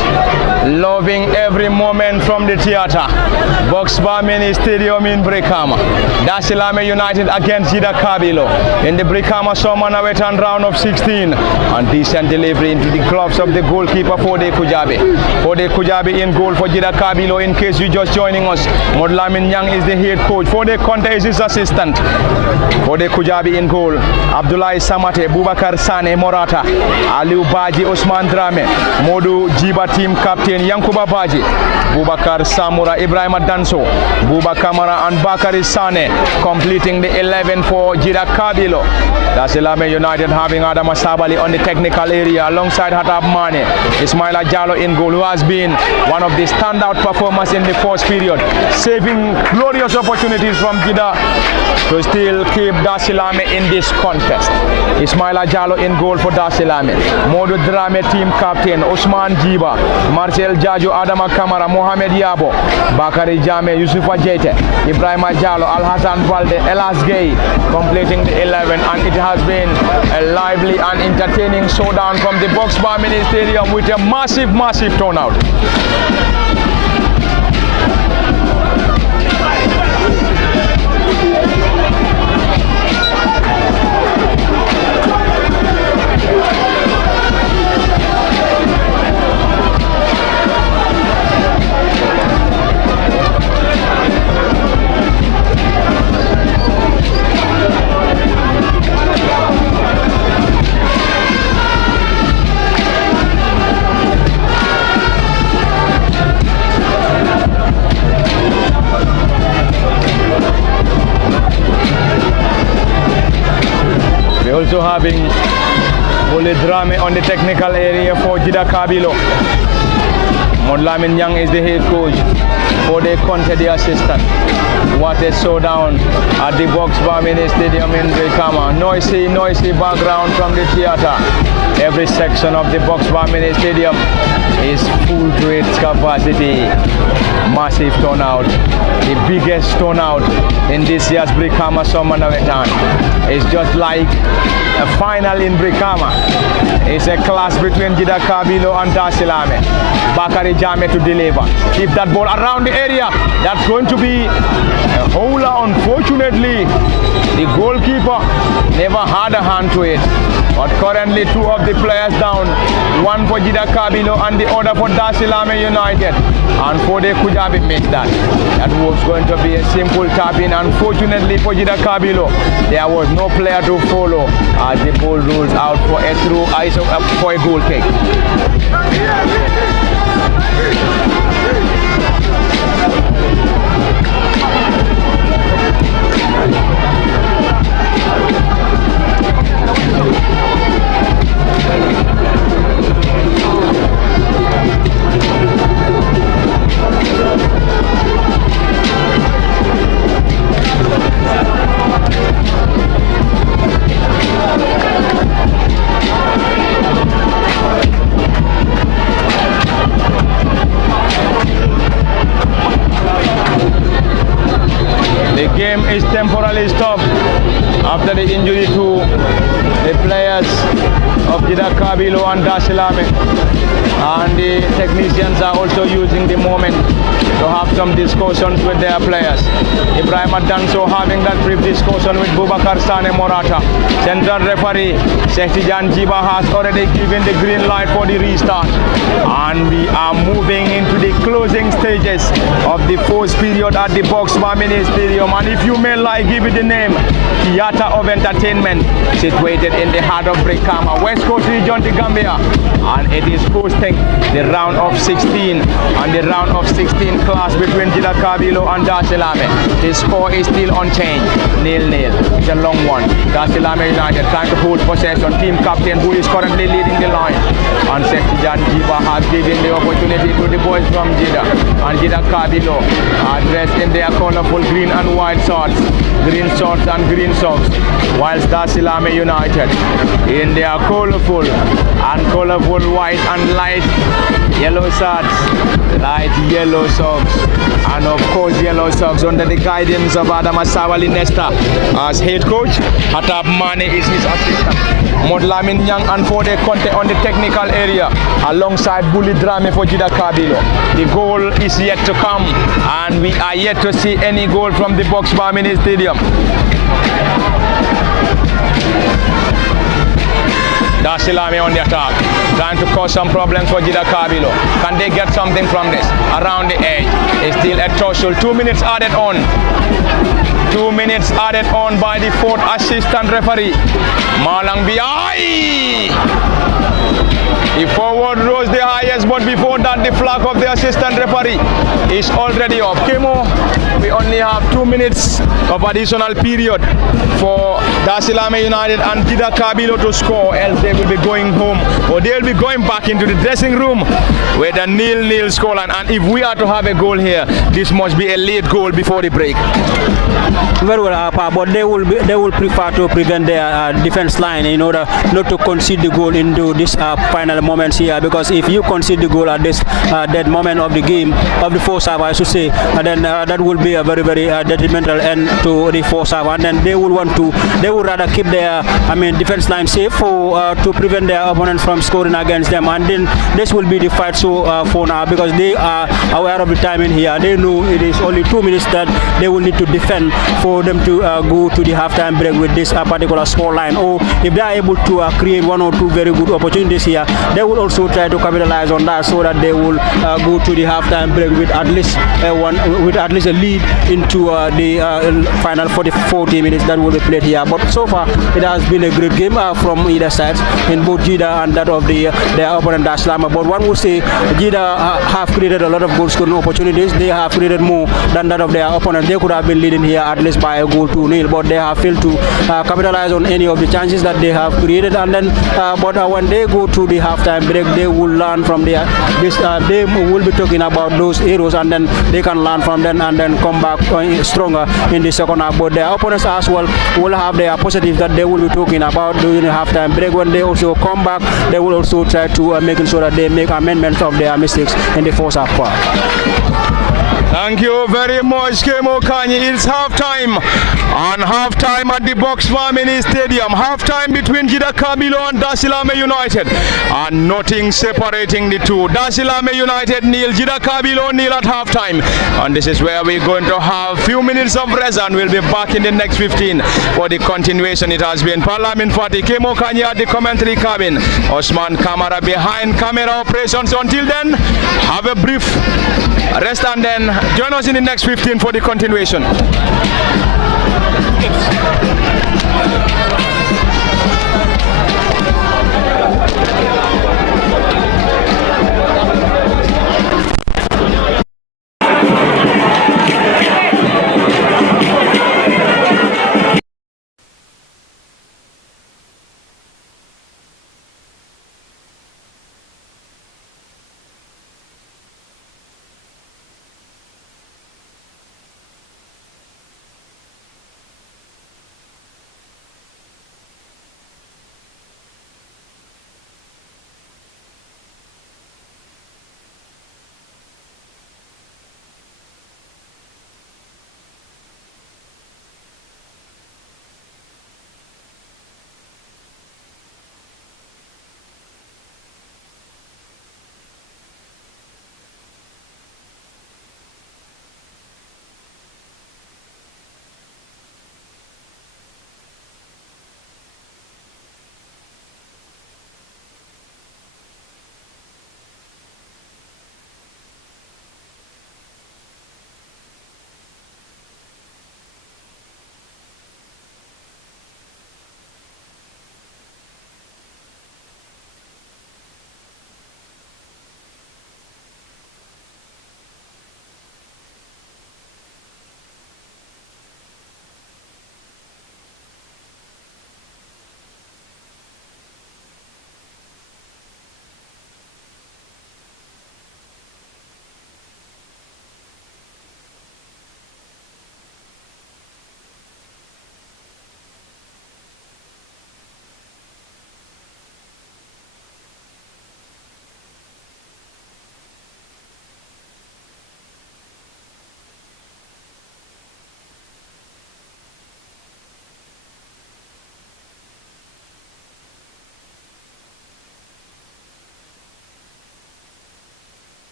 loving every moment from the theater. Brikama Mini Stadium in Brikama. Darsilameh United against Gidda Kabilo in the Brikama Summer Nawettan round of 16. And decent delivery into the gloves of the goalkeeper Fode Kujabi. Fode Kujabi in goal for Gidda Kabilo. In case you're just joining us, Modlamin Yang is the head coach. Fode Conte is his assistant. Fode Kujabi in goal. Abdullah Samate, Bubakar Sane Morata, Aliu Baji, Osman Drame, Modu Jiba team captain Yankuba Baji, Bubakar Samura, Ibrahim Danso, Buba Kamara and Bakari Sane completing the 11 for Gidda Kabilo. Darsilameh United having Adama Sabali on the technical area alongside Hatab Mane. Ismaila Jallo in goal, who has been one of the standout performers in the first period, saving glorious opportunities from Gidda to still keep Darsilameh in this contest. Ismaila Jallo in goal for Darsilameh. Modu Drame team captain Osman Jiba, Marcel Jaju, Adama Kamara, Mohamed Yabo, Bakari Jame, Yusufa Jete, Ibrahim Jallo, Al Hassan Valde, Elas Gay completing the 11, and it has been a lively and entertaining showdown from the Brikama Mini Stadium with a massive turnout. also having Drame on the technical area for Gidda Kabilo. Modlamin Young is the head coach. For the Conte the assistant. What a showdown at the Brikama Mini Stadium in Brikama. Noisy background from the theater. Every section of the Brikama Mini Stadium is full to its capacity. Massive turnout. The biggest turnout in this year's Brikama Summer Nawettan. It's just like a final in Brikama. It's a clash between Gidda Kabilo and Darsilameh. Bakari Jame to deliver. Keep that ball around the area. That's going to be a howler. Unfortunately, the goalkeeper never had a hand to it. But currently 2 of the players down. One for Gidda Kabilo and the other for Darsilameh United. And for the Kujabi missed that. That was going to be a simple tap-in. Unfortunately for Gidda Kabilo, there was no player to follow as the ball rolls out for a through for a goal kick. The game is temporarily stopped after the injury to the players of Gidda Kabilo and Darsilameh, and the technicians are also using the moment to have some discussions with their players. Ibrahim Danso having that brief discussion with Bubakar Sane Morata. Central referee Sehtijan Jiba has already given the green light for the restart, and we are moving into the closing stages of the fourth period at the Brikama Mini Stadium. And if you may like, give it the name Theatre of Entertainment, situated in the heart of Brikama, West Coast region, the Gambia, and it is hosting the round of 16 and the round of 16 clash between Gidda Kabilo and Darsilameh. The score is still unchanged, 0-0. It's a long one. Darsilameh United trying to hold possession. Team captain who is currently leading the line, and Sehtijan Jiba has given the opportunity to the boys from Gidda, and Gidda Kabilo are dressed in their colorful green and white shorts, green shorts and green socks, whilst Darsilameh United in their colorful white and light yellow shorts, light yellow socks, and of course yellow socks under the guidance of Adam Asawali Nesta as head coach. Hatab Mane is his assistant. Modlamin Young and Fode Conte on the technical area alongside Bully Drame for Gidda Kabilo. The goal is yet to come, and we are yet to see any goal from the Brikama Mini Stadium. Darsilameh on the attack, trying to cause some problems for Gidda Kabilo. Can they get something from this? Around the edge, it's still a tussle. 2 minutes added on. 2 minutes added on by the fourth assistant referee, Malang Biai. The forward rose the highest, but before that the flag of the assistant referee is already up. Kemo, we only have 2 minutes of additional period for Darsilameh United and Gidda Kabilo to score, else they will be going home, or they will be going back into the dressing room with a 0-0 scoreline. And if we are to have a goal here, this must be a late goal before the break. Very well, but they will prefer to prevent their defense line in order not to concede the goal into this final moments here, because if you concede the goal at this that moment of the game, of the first half I should say, then that will be a very detrimental end to the first half, and then they would rather keep their defense line safe to prevent their opponents from scoring against them. And then this will be the fight for now, because they are aware of the timing here. They know it is only 2 minutes that they will need to defend for them to go to the halftime break with this particular score line, or if they are able to create 1 or 2 very good opportunities here, they will also try to capitalize on that so that they will go to the halftime break with at least a lead into the final 40 minutes that will be played here. But so far, it has been a great game from either side in both Gidda and that of their opponent Darsilameh. But one would say Gidda have created a lot of goal scoring opportunities. They have created more than that of their opponent. They could have been leading here at least by a goal to nil, but they have failed to capitalize on any of the chances that they have created. And then, but when they go to the halftime break, they will learn from their they will be talking about those errors, and then they can learn from them and then come back stronger in the second half. But their opponents as well will have their positives that they will be talking about during the halftime break. When they also come back, they will also try to making sure that they make amendments of their mistakes in the first half. Thank you very much, Kemo Kanye. It's halftime, and halftime at the Box Family Stadium. Halftime between Gidda Kabilo and Darsilameh United, and nothing separating the two. Darsilameh United nil, Gidda Kabilo nil at halftime, and this is where we're going to have a few minutes of rest, and we'll be back in the next 15 for the continuation. It has been Parliament Fati, Kemo Kanye at the commentary cabin, Osman Kamara behind camera operations. Until then, have a brief rest and then join us in the next 15 for the continuation.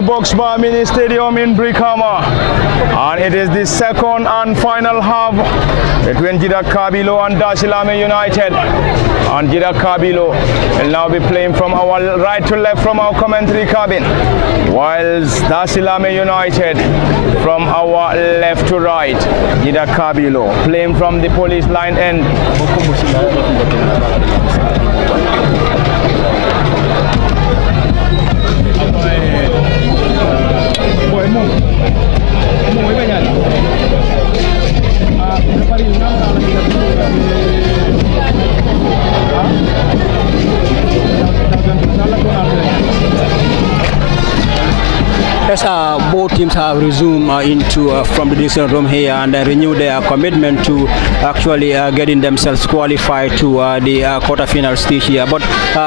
the Boxbar Mini Stadium in Brikama. And it is the second and final half between Gidda Kabilo and Darsilameh United. And Gidda Kabilo will now be playing from our right to left from our commentary cabin, whilst Darsilameh United from our left to right. Gidda Kabilo playing from the police line end. Yes, both teams have resumed from the dressing room here and renew their commitment to actually getting themselves qualified to the quarterfinal stage here. But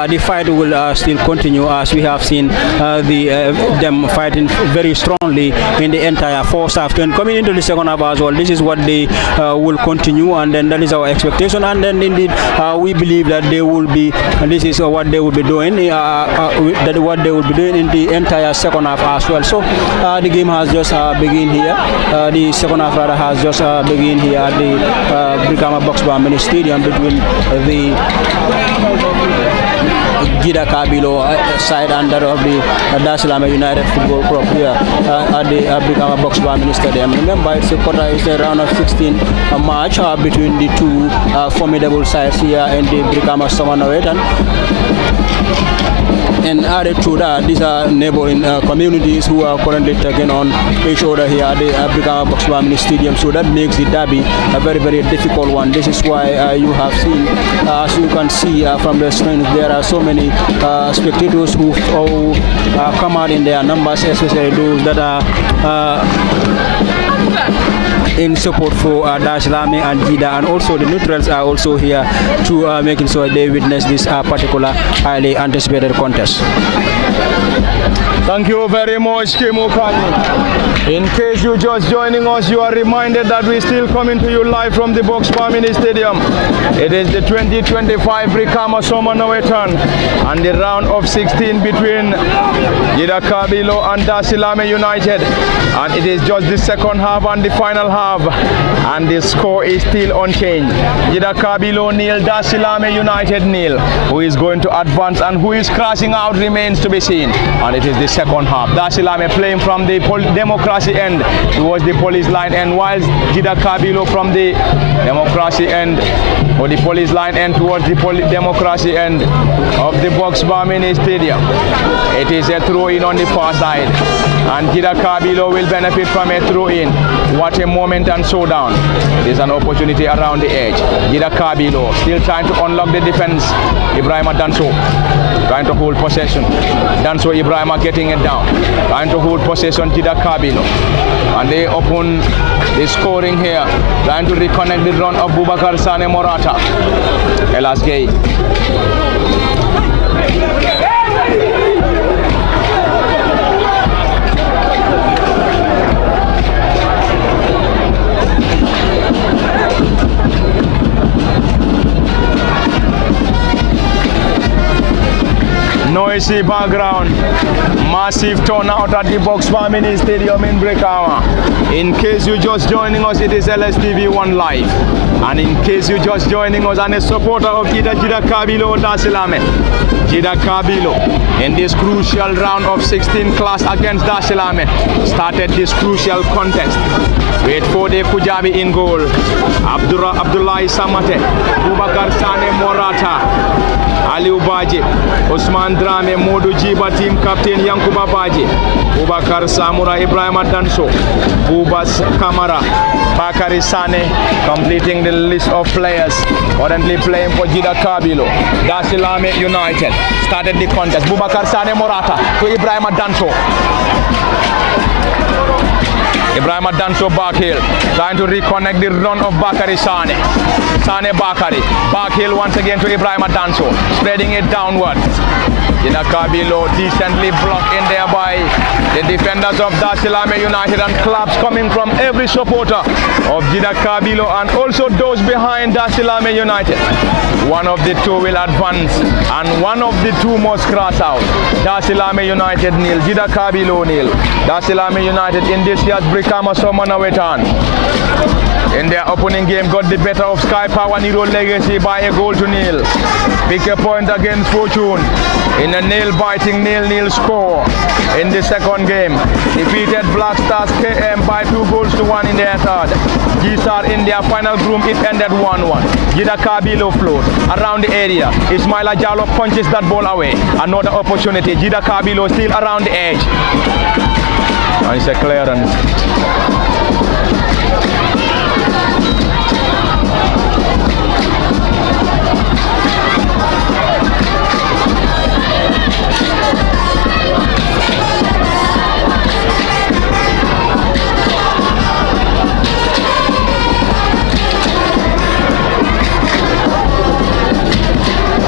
the fight will still continue, as we have seen them fighting very strongly in the entire first half. And coming into the second half as well, this is what they will continue, and then that is our expectation. And then indeed, we believe that they will be. This is what they will be doing. What they will be doing in the entire second half as well. So the game has just begun here. The second half rather has just begun here at the Brikama Boxbar Mini Stadium between the Gidda Kabilo side and that of the Darsilameh United Football Club here at the Brikama Boxbar Mini Stadium. Remember, it's a round of 16 match between the two formidable sides here in the Brikama Nawettan. And added to that, these are neighboring communities who are currently taking on each other here at the Brikama Boxbar Mini Stadium. So that makes the derby a very, very difficult one. This is why you have seen, as you can see from the screen, there are so many spectators who come out in their numbers, especially those that are in support for Darsilameh and Gidda, and also the neutrals are also here to making sure they witness this particular highly anticipated contest. Thank you very much, Kim Okani. In case you're just joining us, you are reminded that we're still coming to you live from the Boxbar Mini Stadium. It is the 2025 Brikama Nawettan and the round of 16 between Gidda Kabilo and Darsilameh United. And it is just the second half and the final half, and the score is still unchanged. Gidda Kabilo nil, Darsilameh United nil. Who is going to advance and who is crashing out remains to be seen. And it is the second half. Darsilameh playing from the democracy end towards the police line end, whilst Gidda Kabilo from the democracy end or the police line end towards the democracy end of the Boxbar Mini Stadium. It is a throw-in on the far side, and Gidda Kabilo will benefit from a throw-in. What a moment and showdown. There's an opportunity around the edge. Gidda Kabilo still trying to unlock the defense. Ibrahima Danso trying to hold possession. Danso Ibrahima getting it down. Trying to hold possession, Gidda Kabilo. And they open the scoring here. Trying to reconnect the run of Bubakar Sane Morata. Elas Gay. Noisy background, massive turnout at the Boxbar Mini Stadium in Brikama. In case you're just joining us, it is LSTV1 Live. And in case you're just joining us and a supporter of Gidda Kabilo Darsilameh, Gidda Kabilo in this crucial round of 16 class against Darsilameh started this crucial contest. Wait for the Kujabi in goal. Abdullahi Samate, Bubakar Sane Morata, Aliou Baje, Osman Drame, Modou Jiba, team captain Yankuba Baje, Bubakar Samura, Ibrahima Danso, Bubas Kamara, Bakari Sane, completing the list of players currently playing for Gidda Kabilo. Darsilameh United started the contest. Bubakar Sane Morata to Ibrahima Danso. Ibrahima Danso back heel, trying to reconnect the run of Bakari Sane. Sane Bakari, back heel once again to Ibrahima Danso, spreading it downward. Gidda Kabilo decently blocked in there by the defenders of Darsilameh United, and claps coming from every supporter of Gidda Kabilo and also those behind Darsilameh United. One of the two will advance and one of the two must cross out. Darsilameh United nil, Gidda Kabilo nil. Darsilameh United in this year's Brikama Summer Nawettan, in their opening game, got the better of Sky Power Nero Legacy by a goal to nil. Pick a point against Fortune in a nail-biting 0-0 score in the second game. Defeated Black Stars KM by 2-1 in their third. GSR in their final groom, it ended 1-1. Gidda Kabilo float around the area. Ismaila Jallo punches that ball away. Another opportunity. Gidda Kabilo still around the edge. And it's a clearance.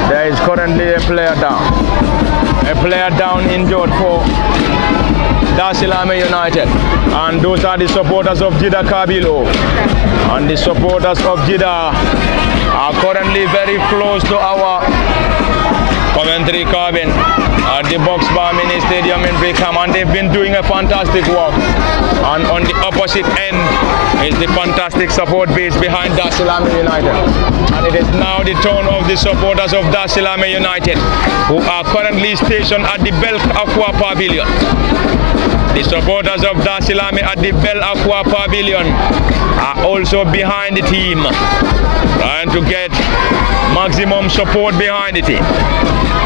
There is currently a player down. A player down injured for Darsilameh United, and those are the supporters of Gidda Kabilo. And the supporters of Gidda are currently very close to our commentary cabin at the Box Bar Mini Stadium in Brikama, and they've been doing a fantastic work. And on the opposite end is the fantastic support base behind Darsilameh United. And it is now the turn of the supporters of Darsilameh United, who are currently stationed at the Bell Aqua Pavilion. The supporters of Darsilameh at the Bell Aqua Pavilion are also behind the team, trying to get maximum support behind the team.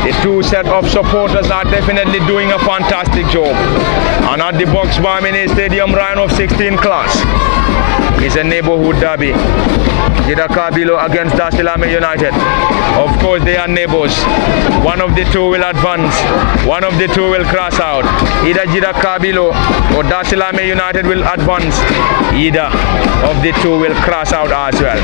The two set of supporters are definitely doing a fantastic job. And at the Box Bar Mini Stadium, round of 16 class is a neighborhood derby. Gidda Kabilo against Darsilameh United. Of course, they are neighbors. One of the two will advance. One of the two will cross out. Either Gidda Kabilo or Darsilameh United will advance. Either of the two will cross out as well.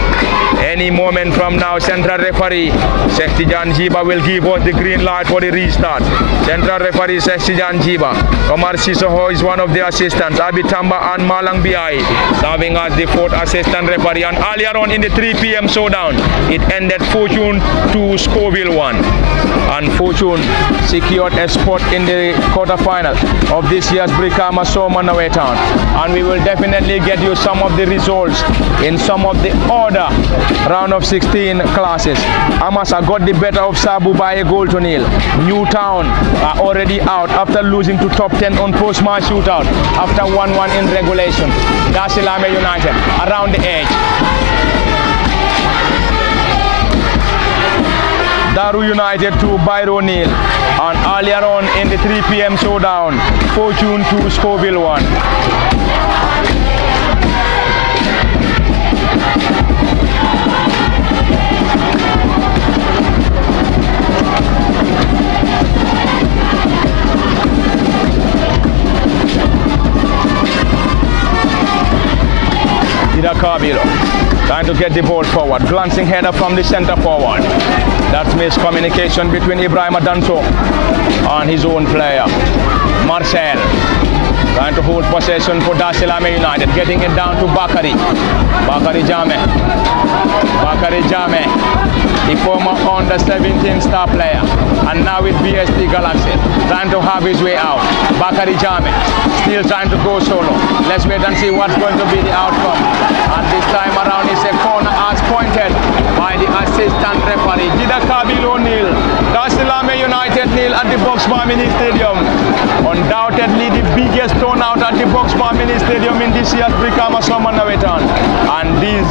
Any moment from now, central referee Sestijan Jiba will give us the green light for the restart. Central referee Sestijan Jiba. Omar Sisoho is one of the assistants. Abitamba and Malang Biai serving as the fourth assistant referee. And earlier on in the 3 p.m. showdown, it ended Fortune 2, Scoville 1. And Fortune secured a spot in the quarterfinal of this year's Brikama Summer Nawettan. And we will definitely get you some of the results in some of the other round of 16 classes. Amasa got the better of Sabu by a goal to nil. Newtown are already out after losing to top 10 on post-match shootout after 1-1 in regulation. Darsilameh United around the edge. Daru United to Byro nil. And earlier on in the 3 p.m. showdown, Fortune 2, Scoville 1. Gidda Kabilo trying to get the ball forward, glancing header from the center forward. That's miscommunication between Ibrahim Danso and his own player, Marcel. Trying to hold possession for Darsilameh United, getting it down to Bakari. Bakari Jame. Bakari Jame, the former under-17 star player, and now with BST Galaxy, trying to have his way out. Bakari Jame, still trying to go solo. Let's wait and see what's going to be the outcome. And this time around, it's a corner as pointed by the assistant referee. Gidda Kabilo nil, Darsilameh United nil at the Box Bar Mini Stadium. Undoubtedly the biggest turnout at the Box Bar Mini Stadium in this year's Brikama Summer Nawettan. And this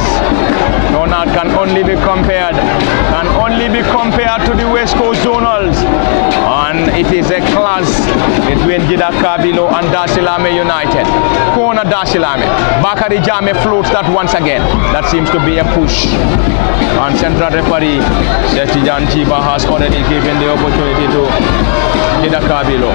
turnout can only be compared to the West Coast Zonals. And it is a clash between Gidda Kabilo and Darsilameh United. Corner Darsilameh. Bakari Jame floats that once again. That seems to be a push. And central referee Sestijan Jiba has already given the opportunity to Gidda Kabilo.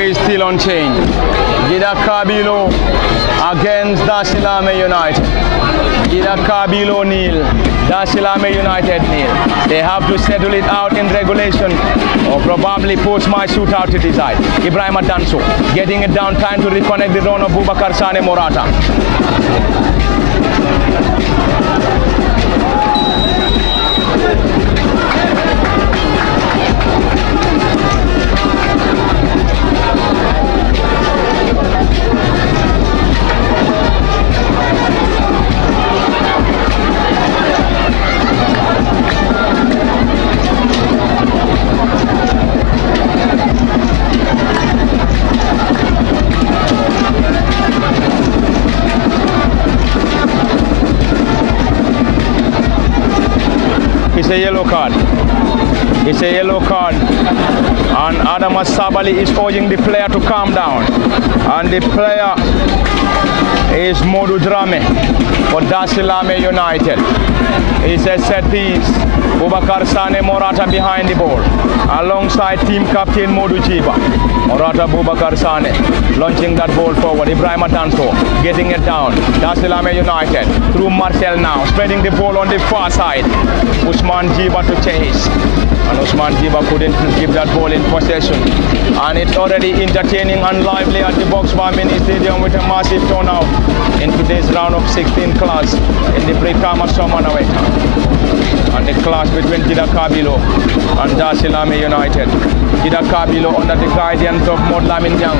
is still unchanged. Gidda Kabilo against Darsilameh United. Gidda Kabilo nil, Darsilameh United nil. They have to settle it out in regulation or probably post-match shootout to decide. Brikama Danso getting it down, trying to reconnect the run of Boubacar Sane Morata. It's a yellow card. It's a yellow card. And Adama Sabali is urging the player to calm down. And the player is Modu Drame for Darsilameh United. It's a set piece. Boubacar Sane Morata behind the ball. Alongside team captain Modu Jiba. Morata Boubacar Sane launching that ball forward. Brikama Danso getting it down. Darsilameh United through Marcel now. Spreading the ball on the far side. Usman Jiba to chase. And Usman Jiba couldn't give that ball in possession. And it's already entertaining and lively at the Brikama Mini Stadium with a massive turnout in today's round of 16 class in the Brikama Summer Nawettan. And the clash between Gidda Kabilo and Darsilameh United. Gidda Kabilo under the guidance of Modlamin Yang.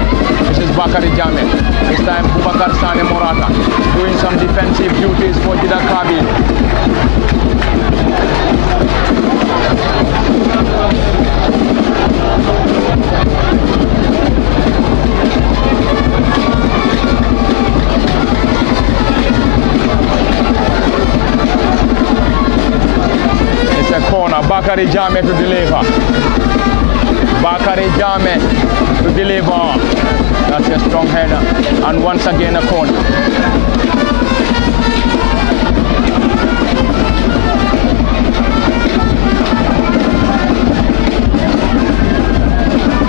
This is Bakari Jame. This time Boubacar Sane Morata doing some defensive duties for Gidda Kabilo. It's a corner. Bakari Jame to deliver. Bakari Jame to deliver. That's a strong header. And once again a corner.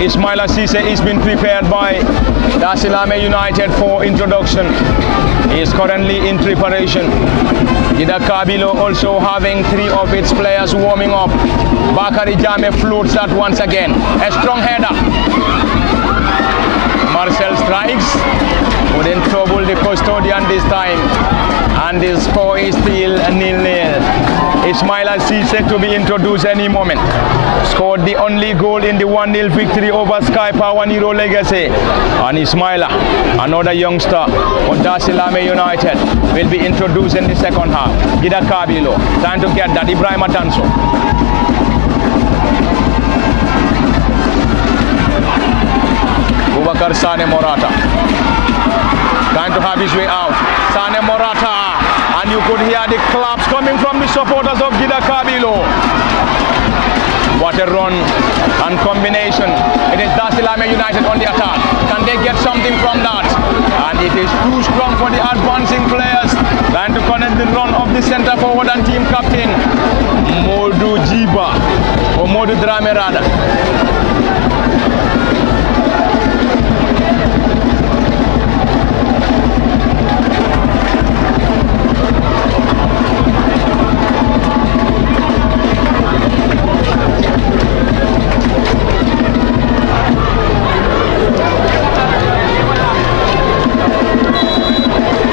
Ismaila Cisse is being prepared by Darsilameh United for introduction. He is currently in preparation. Gidda Kabilo also having 3 of its players warming up. Bakari Jame floats that once again. A strong header. Marcel strikes. Wouldn't trouble the custodian this time. And the score is still 0-0. Ismaila Cisse to be introduced any moment. Scored the only goal in the 1-0 victory over Sky Power Nero Legacy. And Ismaila, another youngster for Darsilameh United, will be introduced in the second half. Gidda Kabilo, trying to get that. Brikama Danso. Boubacar Sane Morata. Trying to have his way out. Sane Morata. And you could hear the claps coming from the supporters of Gidda Kabilo. What a run and combination. It is Darsilameh United on the attack. Can they get something from that? And it is too strong for the advancing players. Trying to connect the run of the centre forward and team captain Modu Jiba, or Modu Drame rather.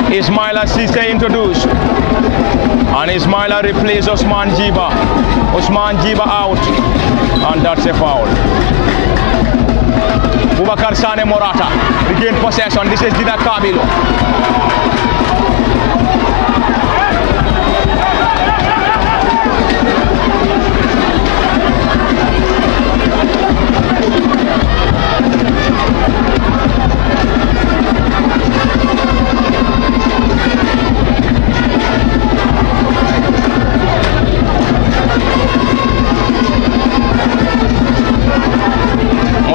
Ismaila Cisse introduced. And Ismaila replaced Usman Jiba. Usman Jiba out. And that's a foul. Boubacar Sane Morata regained possession. This is Gidda Kabilo.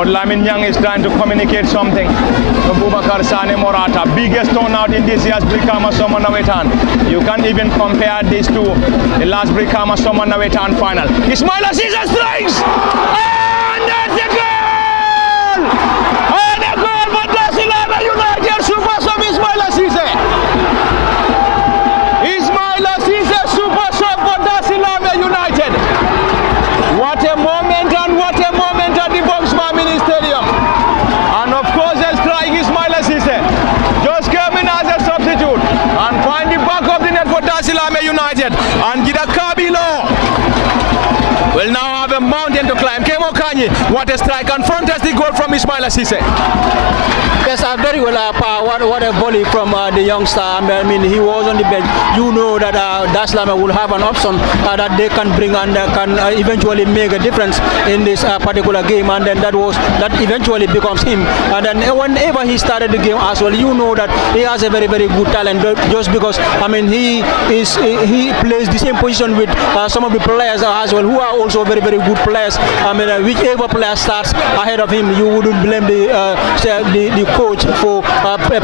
Lamin Yang is trying to communicate something to Boubacar Sane Morata. Biggest turnout in this year's Brikama Summer Nawettan. You can't even compare this to the last Brikama Summer Nawettan final. Ismaila Cisse strikes! And that's a goal! And goal for Darsilameh United. Super sub Ismaila Ceesay. Ismaila Ceesay super sub for Darsilameh United. What a moment and what a moment at the Brikama Mini Stadium. And of course the strike Ismaila Ceesay just came in as a substitute and find the back of the net for Darsilameh United. And Gidda Kabilo will now have a mountain to climb. Kemo Kanyi, what a strike, and fantastic goal from Ismaila Ceesay. Yes, very well. What a volley from the youngster. I mean, he was on the bench. You know that Darsilameh will have an option that they can bring and can eventually make a difference in this particular game. And then that eventually becomes him. And then whenever he started the game as well, you know that he has a very, very good talent. Just because I mean he plays the same position with some of the players as well, who are also very, very good players. I mean, whichever player starts ahead of him, you wouldn't blame the coach for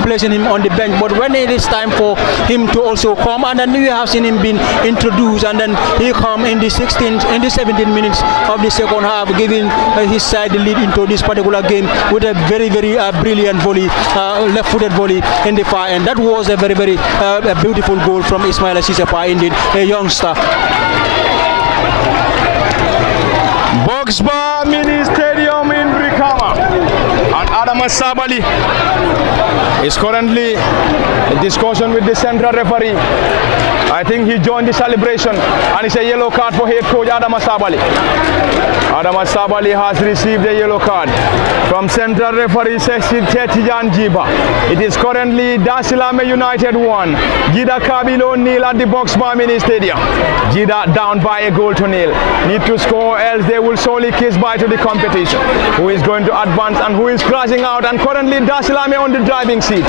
placing him on the bench. But when it is time for him to also come, and then we have seen him being introduced, and then he come in the 17 minutes of the second half, giving his side the lead into this particular game with a very, very brilliant volley, left-footed volley in the far end. That was a very, very beautiful goal from Ismaila Ceesay, indeed, a youngster. Brikama Mini Stadium in Brikama, and Adama Sabali is currently in discussion with the central referee. I think he joined the celebration, and it's a yellow card for head coach Adama Sabali. Adama Sabali has received a yellow card from central referee Setijan Jiba. It is currently Darsilameh United 1, Gidda Kabilo 0 at the Brikama Mini Stadium. Gidda down by a goal to 0. Need to score, else they will solely kiss bye to the competition. Who is going to advance and who is crashing out, and currently Darsilameh on the driving seat.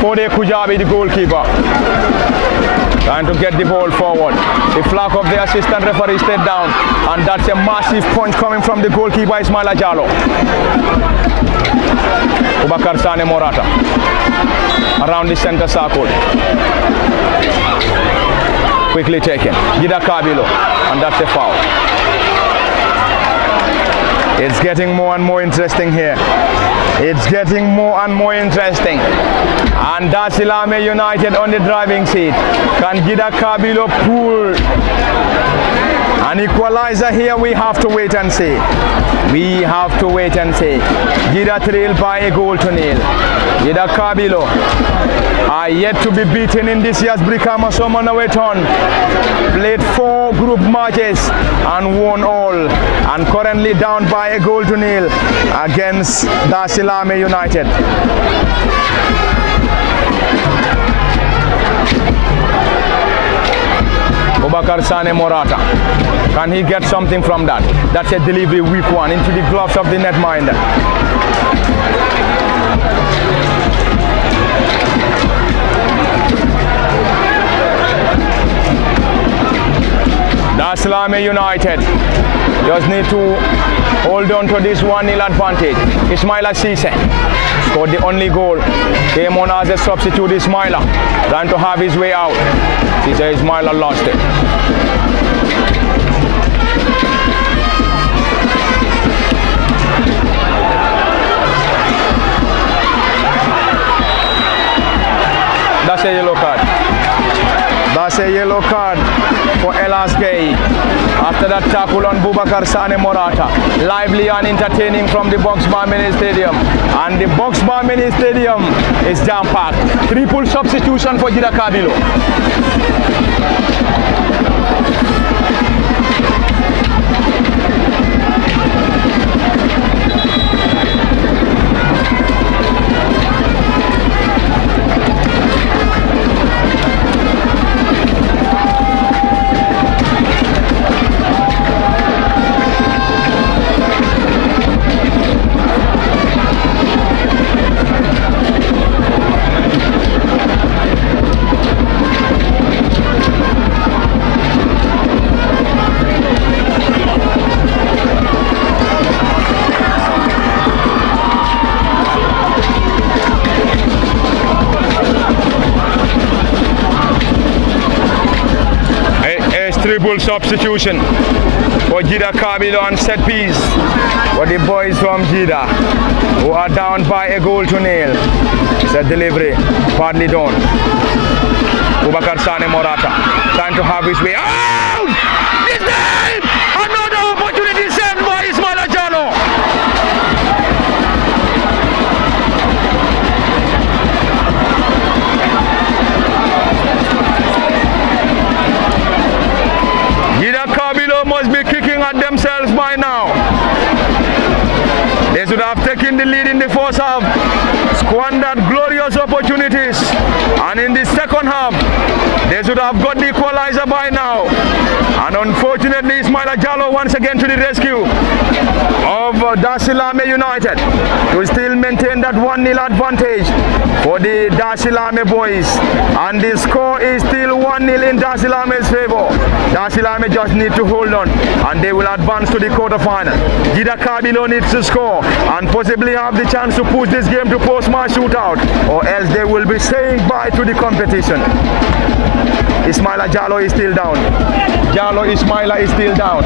Kode Kujabi, the goalkeeper, trying to get the ball forward. The flag of the assistant referee stayed down, and that's a massive punch coming from the goalkeeper Ismaila Jallo. Boubacar Sane Morata around the center circle. Quickly taken. Gidda Kabilo, and that's a foul. It's getting more and more interesting here. It's getting more and more interesting. And Darsilameh United on the driving seat. Can Gidda Kabilo pull an equalizer here? We have to wait and see. We have to wait and see. Gidda trailed by a goal to 0. Gidda Kabilo are yet to be beaten in this year's Brikama Summer Nawettan. Played 4 group matches and won all, and currently down by a goal to 0 against Darsilameh United. Boubacar Sane Morata, can he get something from that? That's a delivery weak one into the gloves of the netminder. Darsilameh United just need to hold on to this 1-0 advantage. Ismaila Ceesay scored the only goal. Came on as a substitute. Ismaila trying to have his way out. Ceesay, Ismaila lost it. That's a yellow card. That's a yellow card for Elas Gay. After that tackle on Boubacar Sane Morata. Lively and entertaining from the Brikama Mini Stadium. And the Brikama Mini Stadium is jam-packed. Triple substitution for Gidda Kabilo. substitution for Gidda Kabilo on set piece for the boys from Gidda, who are down by a goal to nil. It's a delivery, partly done. Bubakar Sane Morata trying to have his way out. This time, another opportunity saved by Ismaila Jallow. Gidda Kabilo must be kicking at themselves by now. They should have taken the lead in the first half, squandered glorious opportunities, and in the second half, they should have got the equalizer by now. And unfortunately, Ismaila Jallow once again to the rescue of Darsilameh United to still maintain that 1-0 advantage for the Darsilameh boys. And the score is still 1-0 in Darsilameh's favor. Darsilameh just need to hold on and they will advance to the quarterfinal. Gidda Kabilo needs to score and possibly have the chance to push this game to post-match shootout, or else they will be saying bye to the competition. Ismaila Jallow is still down. Ismaila is still down.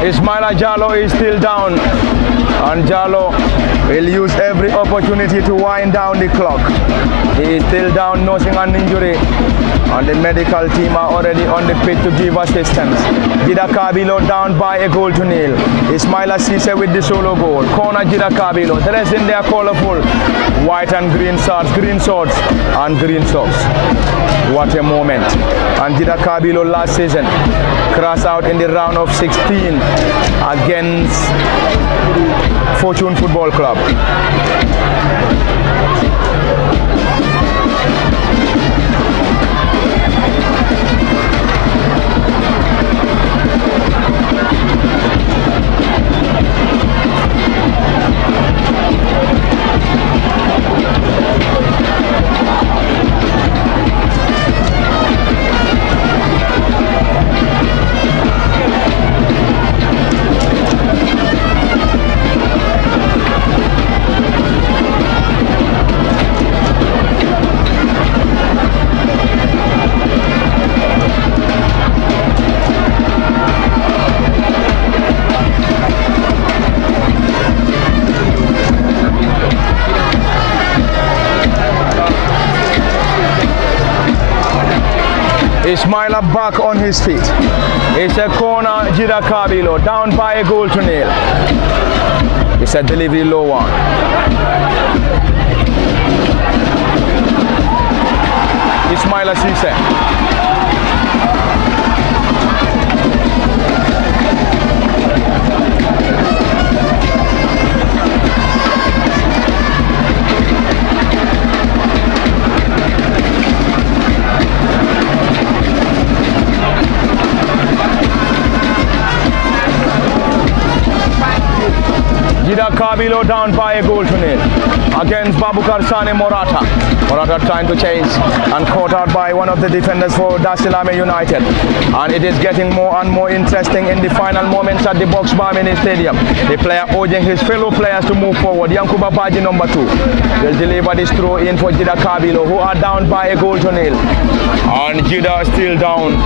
Ismaila Jallow is still down, and Jallow will use every opportunity to wind down the clock. He is still down, nursing an injury, and the medical team are already on the pitch to give assistance. Gidda Kabilo down by a goal to nil. Ismaila Cisse with the solo goal. Corner Gidda Kabilo. The rest in their colorful white and green swords and green socks. What a moment. And Gidda Kabilo last season crashed out in the round of 16 against Fortune Football Club. Ismaila back on his feet. It's a corner, Gidda Kabilo down by a goal to nil. It's a delivery low one. Ismaila Cisse. Gidda Kabilo down by a goal to nil against Babukar Sane Morata. Morata trying to change and caught out by one of the defenders for Darsilameh United. And it is getting more and more interesting in the final moments at the Brikama Mini Stadium. The player urging his fellow players to move forward. Yankuba Baji number 2 will deliver this throw in for Gidda Kabilo, who are down by a goal to nil. And Gidda still down.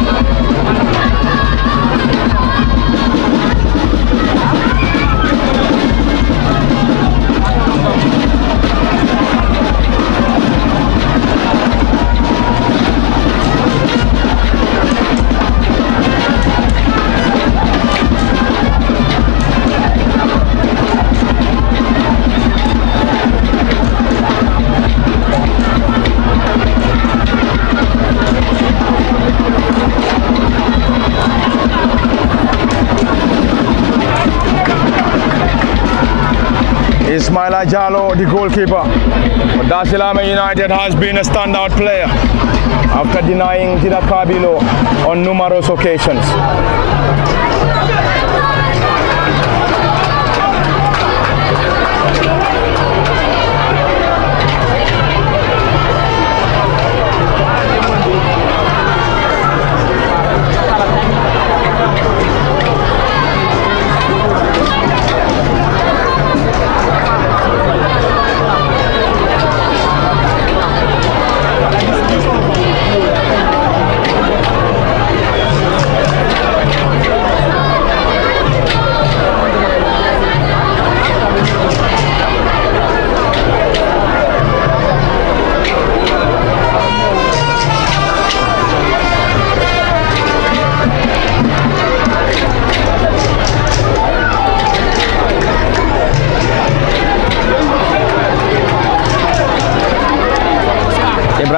Ismaila Jallo, the goalkeeper. But Darsilameh United has been a standout player after denying Gidda Kabilo on numerous occasions.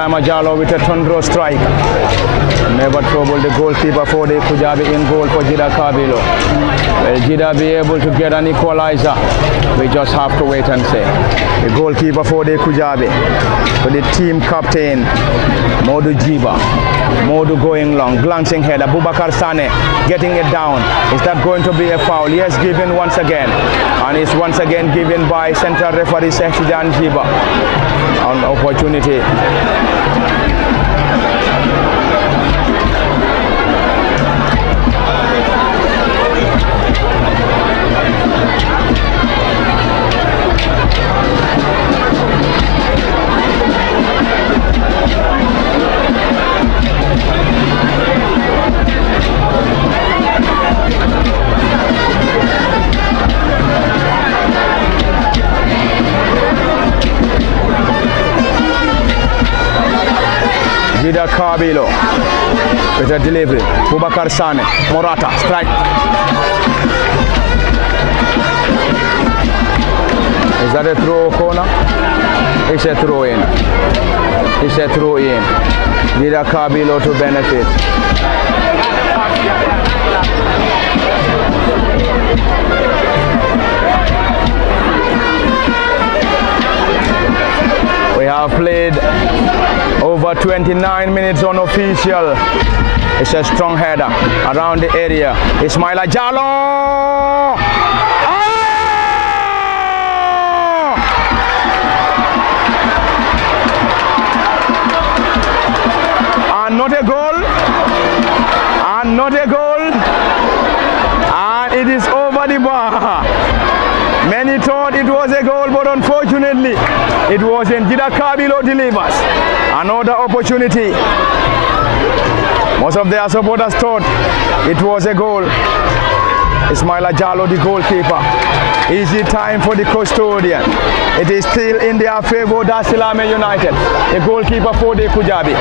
Brikama Jallo with a thunderous strike. Never troubled the goalkeeper for the Kujabi in goal for Gidda Kabilo. Will Gidda be able to get an equalizer? We just have to wait and see. The goalkeeper for the Kujabi, for the team captain, Modu Jiba. Modu going long, glancing header. Bubakar Sane getting it down. Is that going to be a foul? Yes, given once again. And it's once again given by central referee Sehtijan Jiba. An opportunity. Gidda Kabilo with a delivery. Bubakar Sane, Morata, strike. Is that a throw corner? It's a throw in. It's a throw in. Gidda Kabilo to benefit. We have played over 29 minutes unofficial. It's a strong header around the area. Ismaila Jallo! Oh! And not a goal. And not a goal. And it is over the bar. Many thought it was a goal, but unfortunately, it wasn't. Gidda Kabilo delivers another opportunity. Most of their supporters thought it was a goal. Ismaila Jallo, the goalkeeper. Easy time for the custodian. It is still in their favor, Darsilameh United, the goalkeeper for the Kujabi.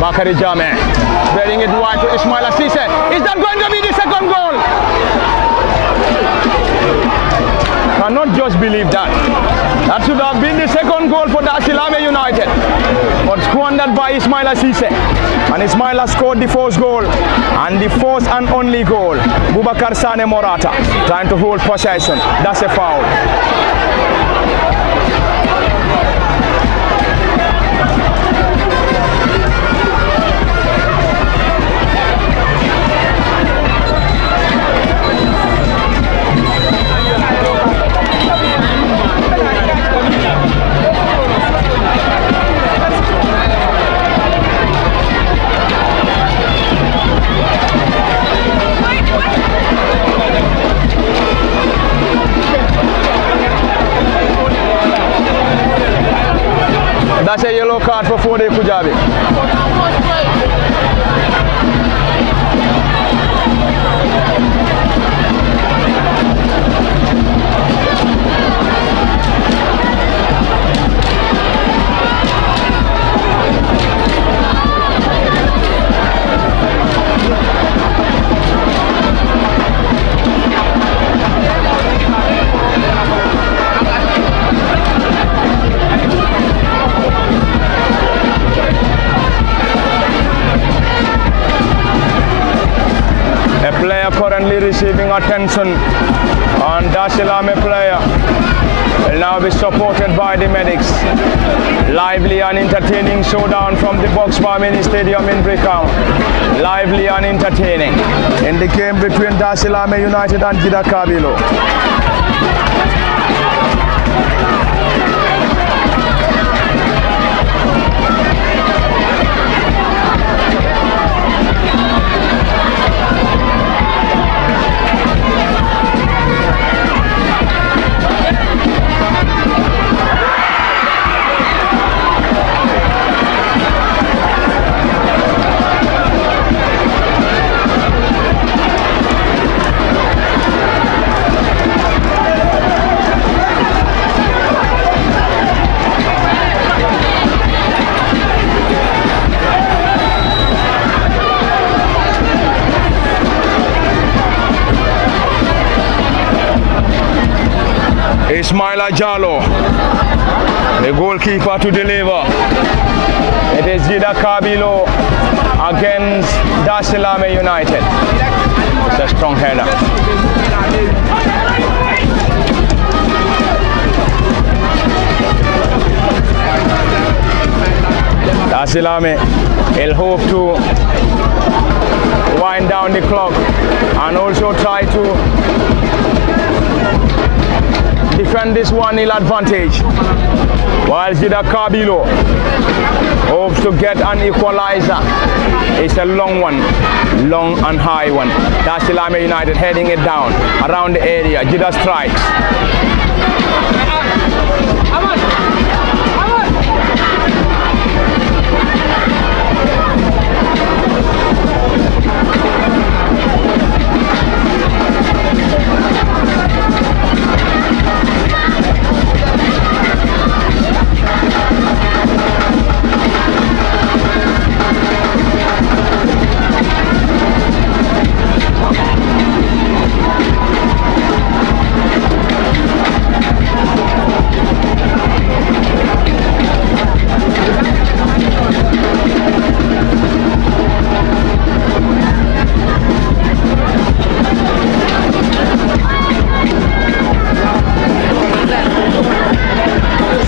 Bakari Jame, spreading it wide to Ismaila Cisse. Is that going to be the second goal? Cannot just believe that. That should have been the second goal for Darsilameh United. But squandered by Ismaila Cisse. And Ismaila scored the first goal. And the first and only goal. Bubakar Sane Morata trying to hold possession. That's a foul. That's a yellow card for Fode Kujabi. currently receiving attention, and Darsilameh player will now be supported by the medics. Lively and entertaining showdown from the Boxbar Mini Stadium in Brikama. Lively and entertaining in the game between Darsilameh United and Gidda Kabilo. Ismaila Jallo, the goalkeeper to deliver. It is Gidda Kabilo against Darsilameh United. It's a strong header. Darsilameh will hope to wind down the clock and also try to defend this 1-0 advantage, while Gidda Kabilo hopes to get an equalizer. It's a long one, long and high one. Darsilameh United heading it down around the area. Gidda strikes.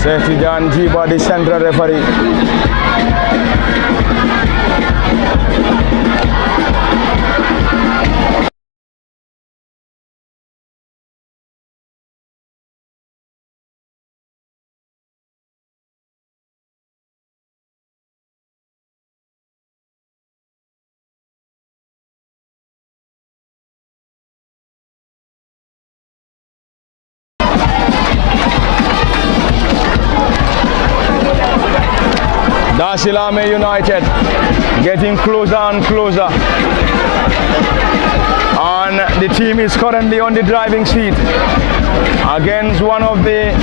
Safety Jan Jiba, the central referee. Darsilameh United getting closer and closer, and the team is currently on the driving seat against one of the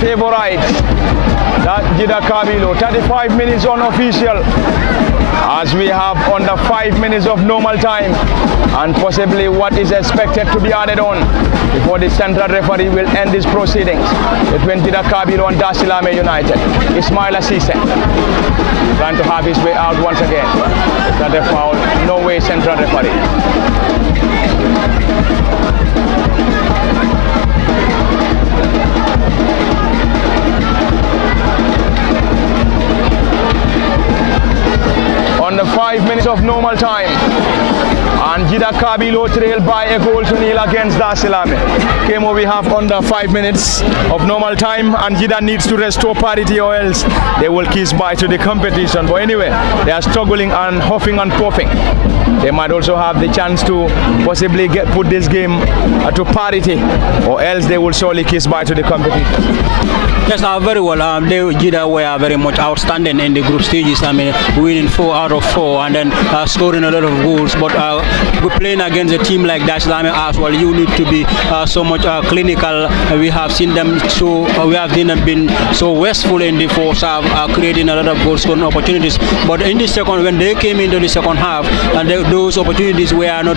favorites, that Gidda Kabilo. 35 minutes unofficial, as we have under 5 minutes of normal time, and possibly what is expected to be added on before the central referee will end these proceedings between Gidda Kabilo and Darsilameh United. Ismaila Cisse trying to have his way out once again. Is that a foul? No way, central referee. Under 5 minutes of normal time, and Gidda Kabilo trail by a goal to nil against Darsilameh. Kemo, we have under 5 minutes of normal time, and Gidda needs to restore parity or else they will kiss bye to the competition. But anyway, they are struggling and huffing and puffing. They might also have the chance to possibly put this game to parity, or else they will surely kiss bye to the competition. Yes, very well. Gidda were very much outstanding in the group stages. I mean, winning 4 out of 4 and then scoring a lot of goals. But we're playing against a team like Darsilameh as well. You need to be so much clinical. We have seen them we have been so wasteful in the first half, creating a lot of goal scoring opportunities. But in the second, when they came into the second half, and those opportunities were not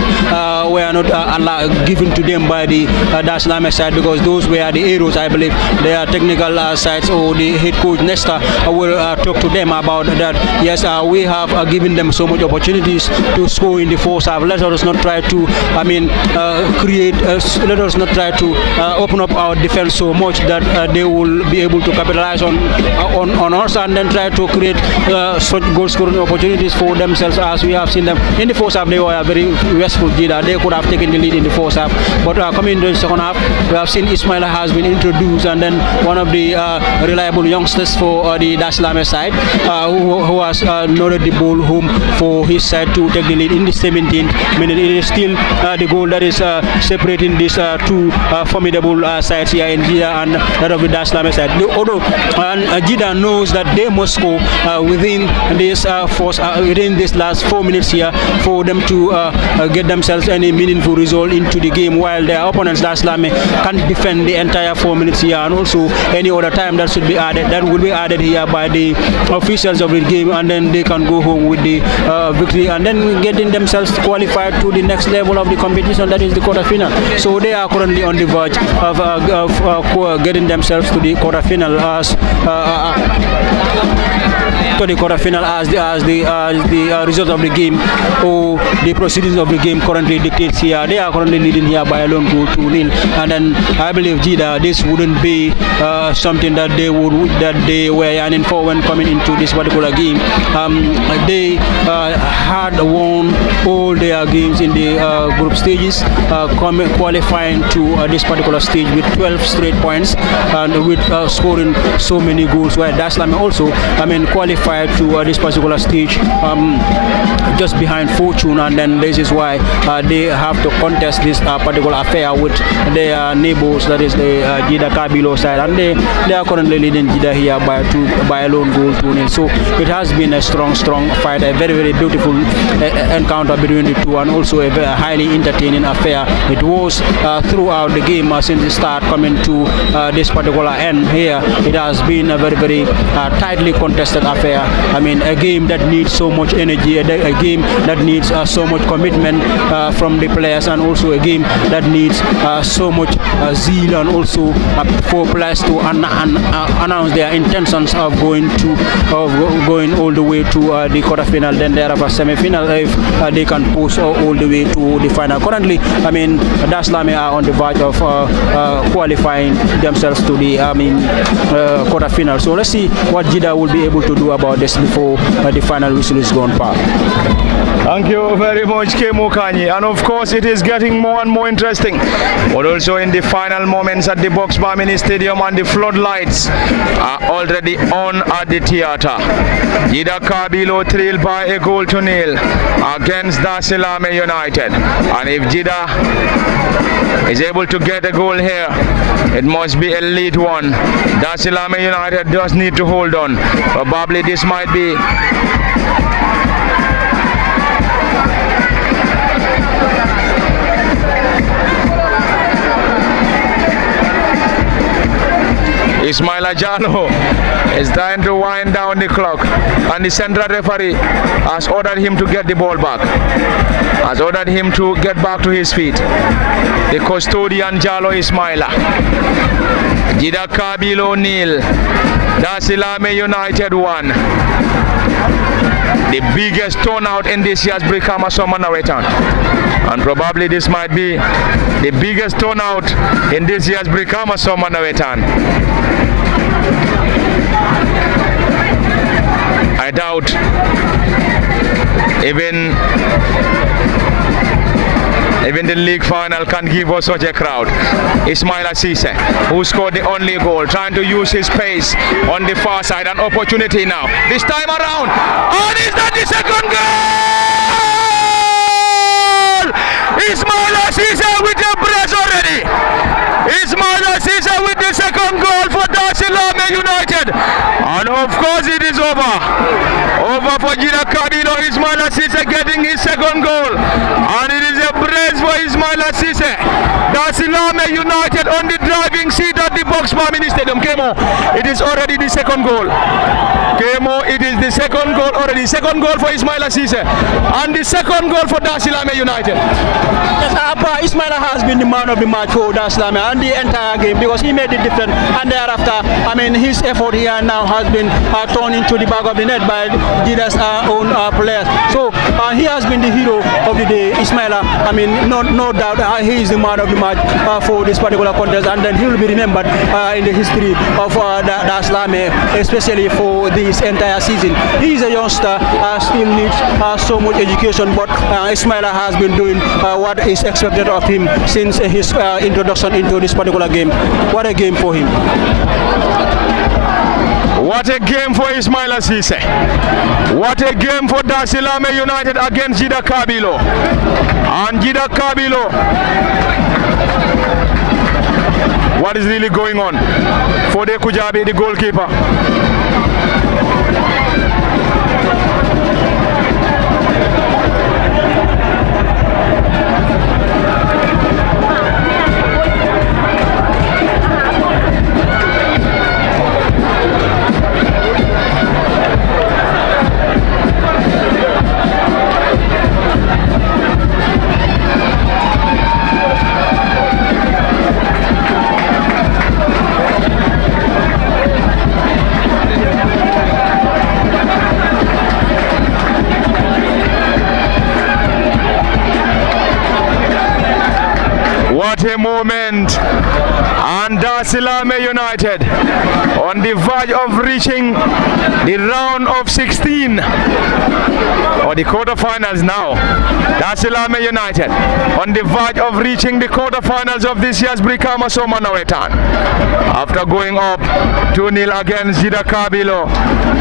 given to them by the Darsilameh side, because those were the heroes, I believe. Their technical sides, or the head coach Nesta will talk to them about that. Yes, we have given them so much opportunities to score in the first half. Let us us not try to, let us not try to open up our defense so much that they will be able to capitalize on us and then try to create such goal scoring opportunities for themselves, as we have seen them in the first half. They were very wasteful. They could have taken the lead in the first half, but coming into the second half, we have seen Ismaila has been introduced, and then one of the reliable youngsters for the Darsilameh side, who has noted the ball home for his side to take the lead in the 17th minute. It is still the goal that is separating these two formidable sides here in Gidda and that of the Darsilameh side. Although Gidda knows that they must score within this last 4 minutes here for them to get themselves any meaningful result into the game, while their opponents Darsilameh can defend the entire 4 minutes here, and also any other time that should be added, that will be added here by the officials of the game, and then they can go home with the victory and then getting themselves qualified to the next level of the competition, that is the quarterfinal. So they are currently on the verge of getting themselves to the quarterfinal as the result of the game or the proceedings of the game currently dictates here. They are currently leading here by a lone goal 2-0, and then I believe Gidda, this wouldn't be something that they were yearning for when coming into this particular game. They had won all their games in the group stages, qualifying to this particular stage with 12 straight points and with scoring so many goals, where Darsilameh also qualified to this particular stage just behind Fortune, and then this is why they have to contest this particular affair with their neighbors, that is the Gidda Kabilo side, and they are currently leading Gidda here by a lone goal 2-0. So it has been a strong fight, a very, very beautiful encounter between the two, and also a very highly entertaining affair. It was throughout the game since the start coming to this particular end here. It has been a very, very tightly contested affair. A game that needs so much energy, a game that needs so much commitment from the players, and also a game that needs so much zeal, and also for players to announce their intentions of going all the way to the quarterfinal, then thereafter semi-final if they can push all the way to the final. Currently, Darsilameh are on the verge of qualifying themselves to the quarterfinal. So let's see what Gidda will be able to do about this before the final whistle is gone past. Thank you very much, Kemo Kanyi. And of course, it is getting more and more interesting. But also in the final moments at the Brikama Mini Stadium, and the floodlights are already on at the theatre. Gidda Kabilo trailed by a goal to nil against Darsilameh United. And if Gidda is able to get a goal here, it must be a lead one. Darsilameh United does need to hold on. Probably this might be Ismaila Jallo is trying to wind down the clock, and the central referee has ordered him to get the ball back, has ordered him to get back to his feet. The custodian Jallo Ismaila. Gidda Kabilo nil, Darsilameh United 1. The biggest turnout in this year's Brikama Summer Nawettan, and probably this might be the biggest turnout in this year's Brikama Summer Nawettan. I doubt even the league final can give us such a crowd. Ismaila Cisse, who scored the only goal, trying to use his pace on the far side. An opportunity now, this time around, and is that the second goal? Ismaila Cisse with the brace already. Ismaila Cisse with the second goal for Darsilameh United, and of course it is over for Gidda Kabilo. Ismaila Cisse getting his second goal, and it is a brace for Ismaila Cisse. Darsilameh United on the driving seat at the Brikama Mini Stadium. Kemo. It is already the second goal. Kemo, it is the second goal already. Second goal for Ismaila Ceesay. And the second goal for Darsilameh United. Yes, Ismaila has been the man of the match for Darsilameh and the entire game because he made it different. And thereafter, his effort here now has been turned into the back of the net by Gidda's own players. So he has been the hero of the day, Ismaila. No doubt he is the man of the match for this particular contest, and then he will be remembered in the history of Darsilameh, especially for this entire season. He is a youngster, still needs so much education, but Ismaila has been doing what is expected of him since his introduction into this particular game. What a game for him. What a game for Ismaila Ceesay. What a game for Darsilameh United against Gidda Kabilo. And Gidda Kabilo, what is really going on? Fode Kujabi, the goalkeeper. What a moment, and Darsilameh United on the verge of reaching the round of 16 or the quarterfinals now. Darsilameh United on the verge of reaching the quarterfinals of this year's Brikama Summer Nawettan after going up 2-0 against Gidda Kabilo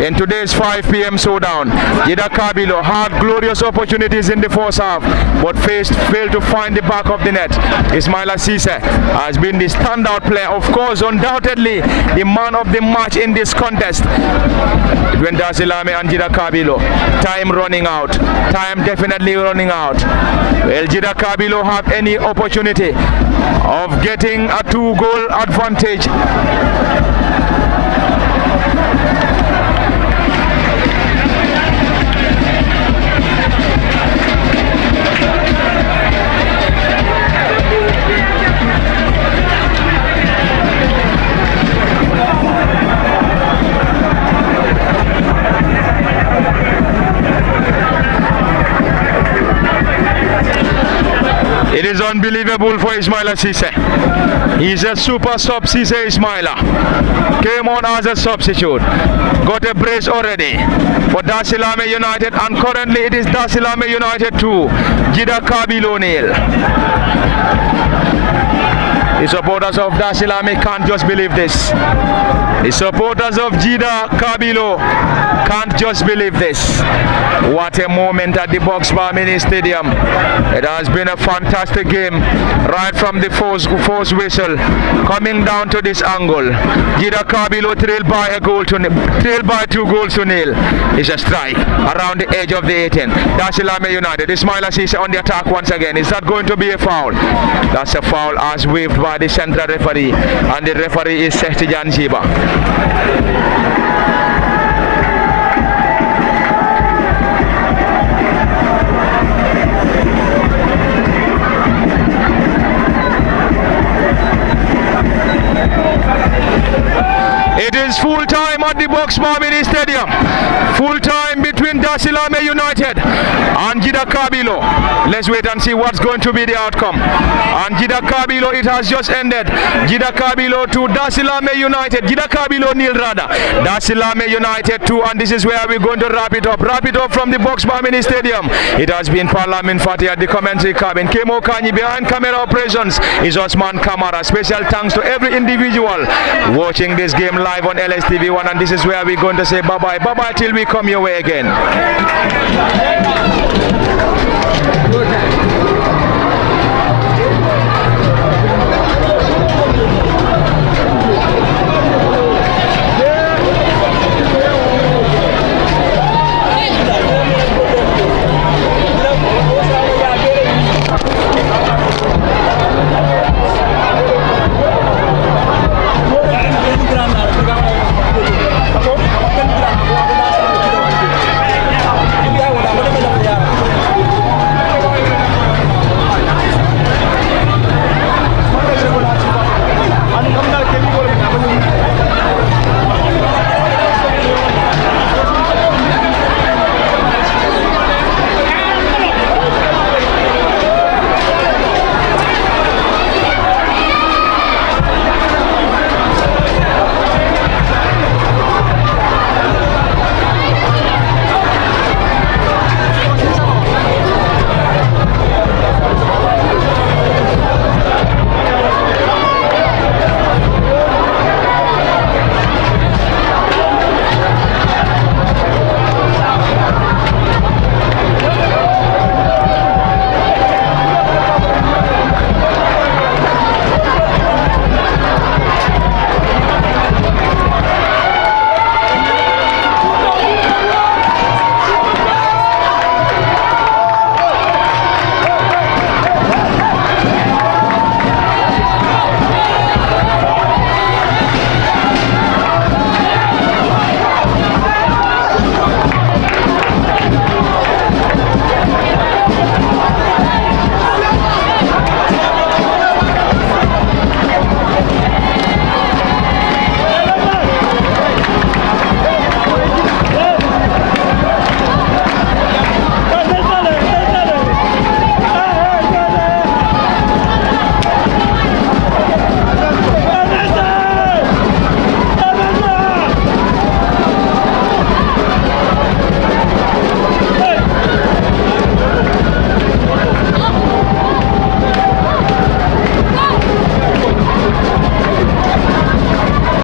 in today's 5 p.m. showdown. Gidda Kabilo had glorious opportunities in the first half but failed to find the back of the net. Ismaila Ceesay has been the standout player, of course, undoubtedly the man of the match in this contest between Darsilameh and Gidda Kabilo. Time running out. Time definitely running out. Will Gidda Kabilo have any opportunity of getting a 2-goal advantage? It is unbelievable for Ismaila Ceesay. He's a super sub. Ceesay Ismaila came on as a substitute. Got a brace already for Darsilameh United, and currently it is Darsilameh United 2, Gidda Kabilo 0. The supporters of Darsilameh can't just believe this. The supporters of Gidda Kabilo can't just believe this. What a moment at the Brikama Mini Stadium. It has been a fantastic game right from the first whistle coming down to this angle. Gidda Kabilo trailed by 2 goals to 0. It's a strike around the edge of the 18. Darsilameh United. Ismaila Ceesay on the attack once again. Is that going to be a foul? That's a foul as waved by the central referee, and the referee is Sehtijan Jiba. It is full time at the Brikama Mini Stadium. Full time between Darsilameh United and Gidda Kabilo. Let's wait and see what's going to be the outcome. And Gidda Kabilo, it has just ended. Gidda Kabilo to Darsilameh United. Gidda Kabilo 0 rather. Darsilameh United 2, and this is where we're going to wrap it up. Wrap it up from the Brikama Mini Stadium. It has been Parliament Fatih at the commentary cabin. Kemo Kanyi behind camera operations is Osman Kamara. Special thanks to every individual watching this game live on LSTV1, and this is where we're going to say bye-bye till we come your way again.